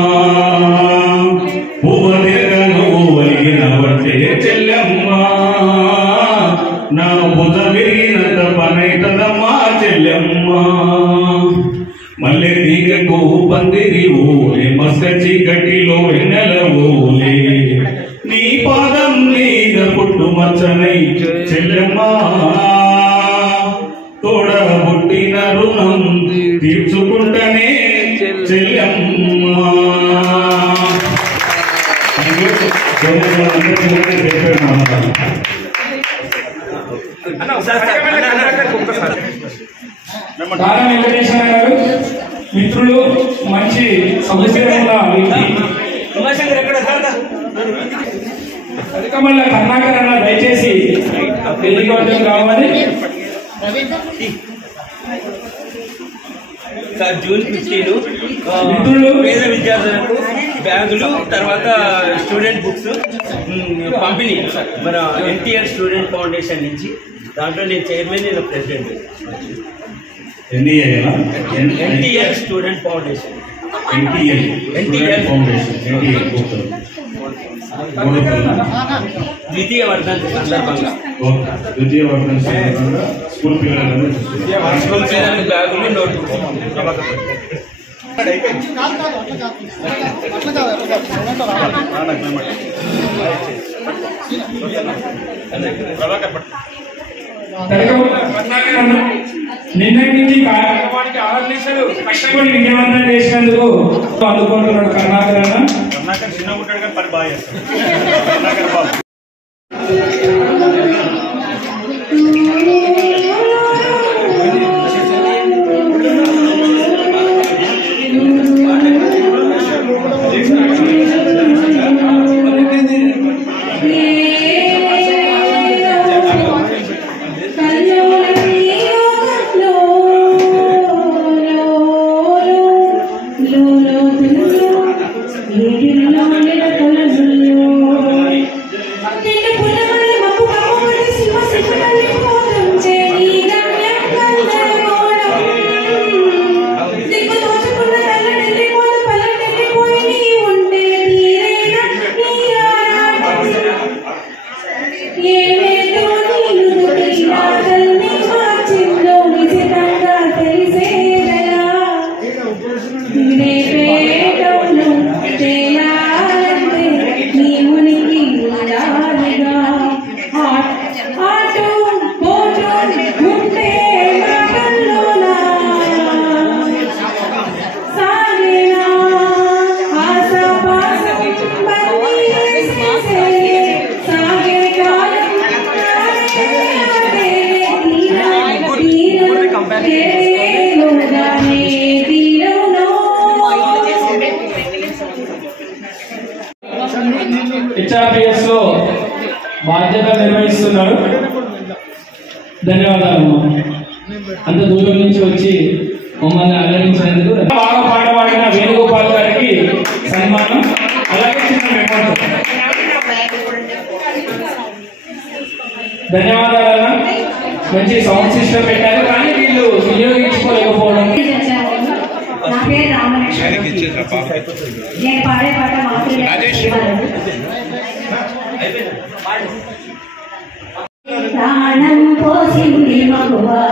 పువ్వదిరగను వలిగిన బట్టే చెల్లమ్మా, నా బుధ విరిగినంత పనైతదమ్మా చెల్లమ్మా. మల్లె తీగకు పందిరి ఓలే, మస్క చీకటిలో వెన్నెల ఓలే, నీ పాదం మీద పుట్టు మచ్చనై చెల్లమ్మా, తోడబుట్టిన రుణం తీర్చుకుంటనే చెల్లమ్మా. దానం వెంకటేశ్వర గారు మిత్రులు, మంచి సంస్కృతంగా అధికమల్ల కర్ణాకర్ అన్న దయచేసి వేదిక వద్దకు రావాలి. జూన్ 15 పేద విద్యార్థులకు బ్యాగులు, తర్వాత స్టూడెంట్ బుక్స్ పంపిణీ మన ఎన్టీఆర్ స్టూడెంట్ ఫౌండేషన్ నుంచి. దాంట్లో నేను చైర్మన్, నేను president. NTR student foundation, NTR foundation, ద్వితీయ వర్ధంతి సందర్భంగా స్కూల్ పిల్లలకు బ్యాగులు, నోట్ బుక్స్. నిన్నటి నుంచి కార్యక్రమానికి 6 నిమిషాలు కష్టపడి విజయవంతం చేసినందుకు అందుకుంటున్నాడు కర్ణాకర్ అన్న. కర్ణాకర్ చిన్న ఉంటాడు కానీ పని బాగా చేస్తాడు. కర్ణాకర్ బాబు ధన్యవాదాలు. అంత దూరం నుంచి వచ్చి మమ్మల్ని అలరించినందుకు. బాగా పాట పాడిన వేణుగోపాల్ గారికి సన్మానం, అలాగే చిన్న మెమోతో. ధన్యవాదాలు. మంచి సౌండ్ సిస్టమ్ పెట్టారు, కానీ వీళ్ళు వినియోగించుకోలేకపోవడం. నా పేరు రామలక్ష్మి. నేను పాడే పాట మాత్రమే ప్రాణం పోసింది మగువా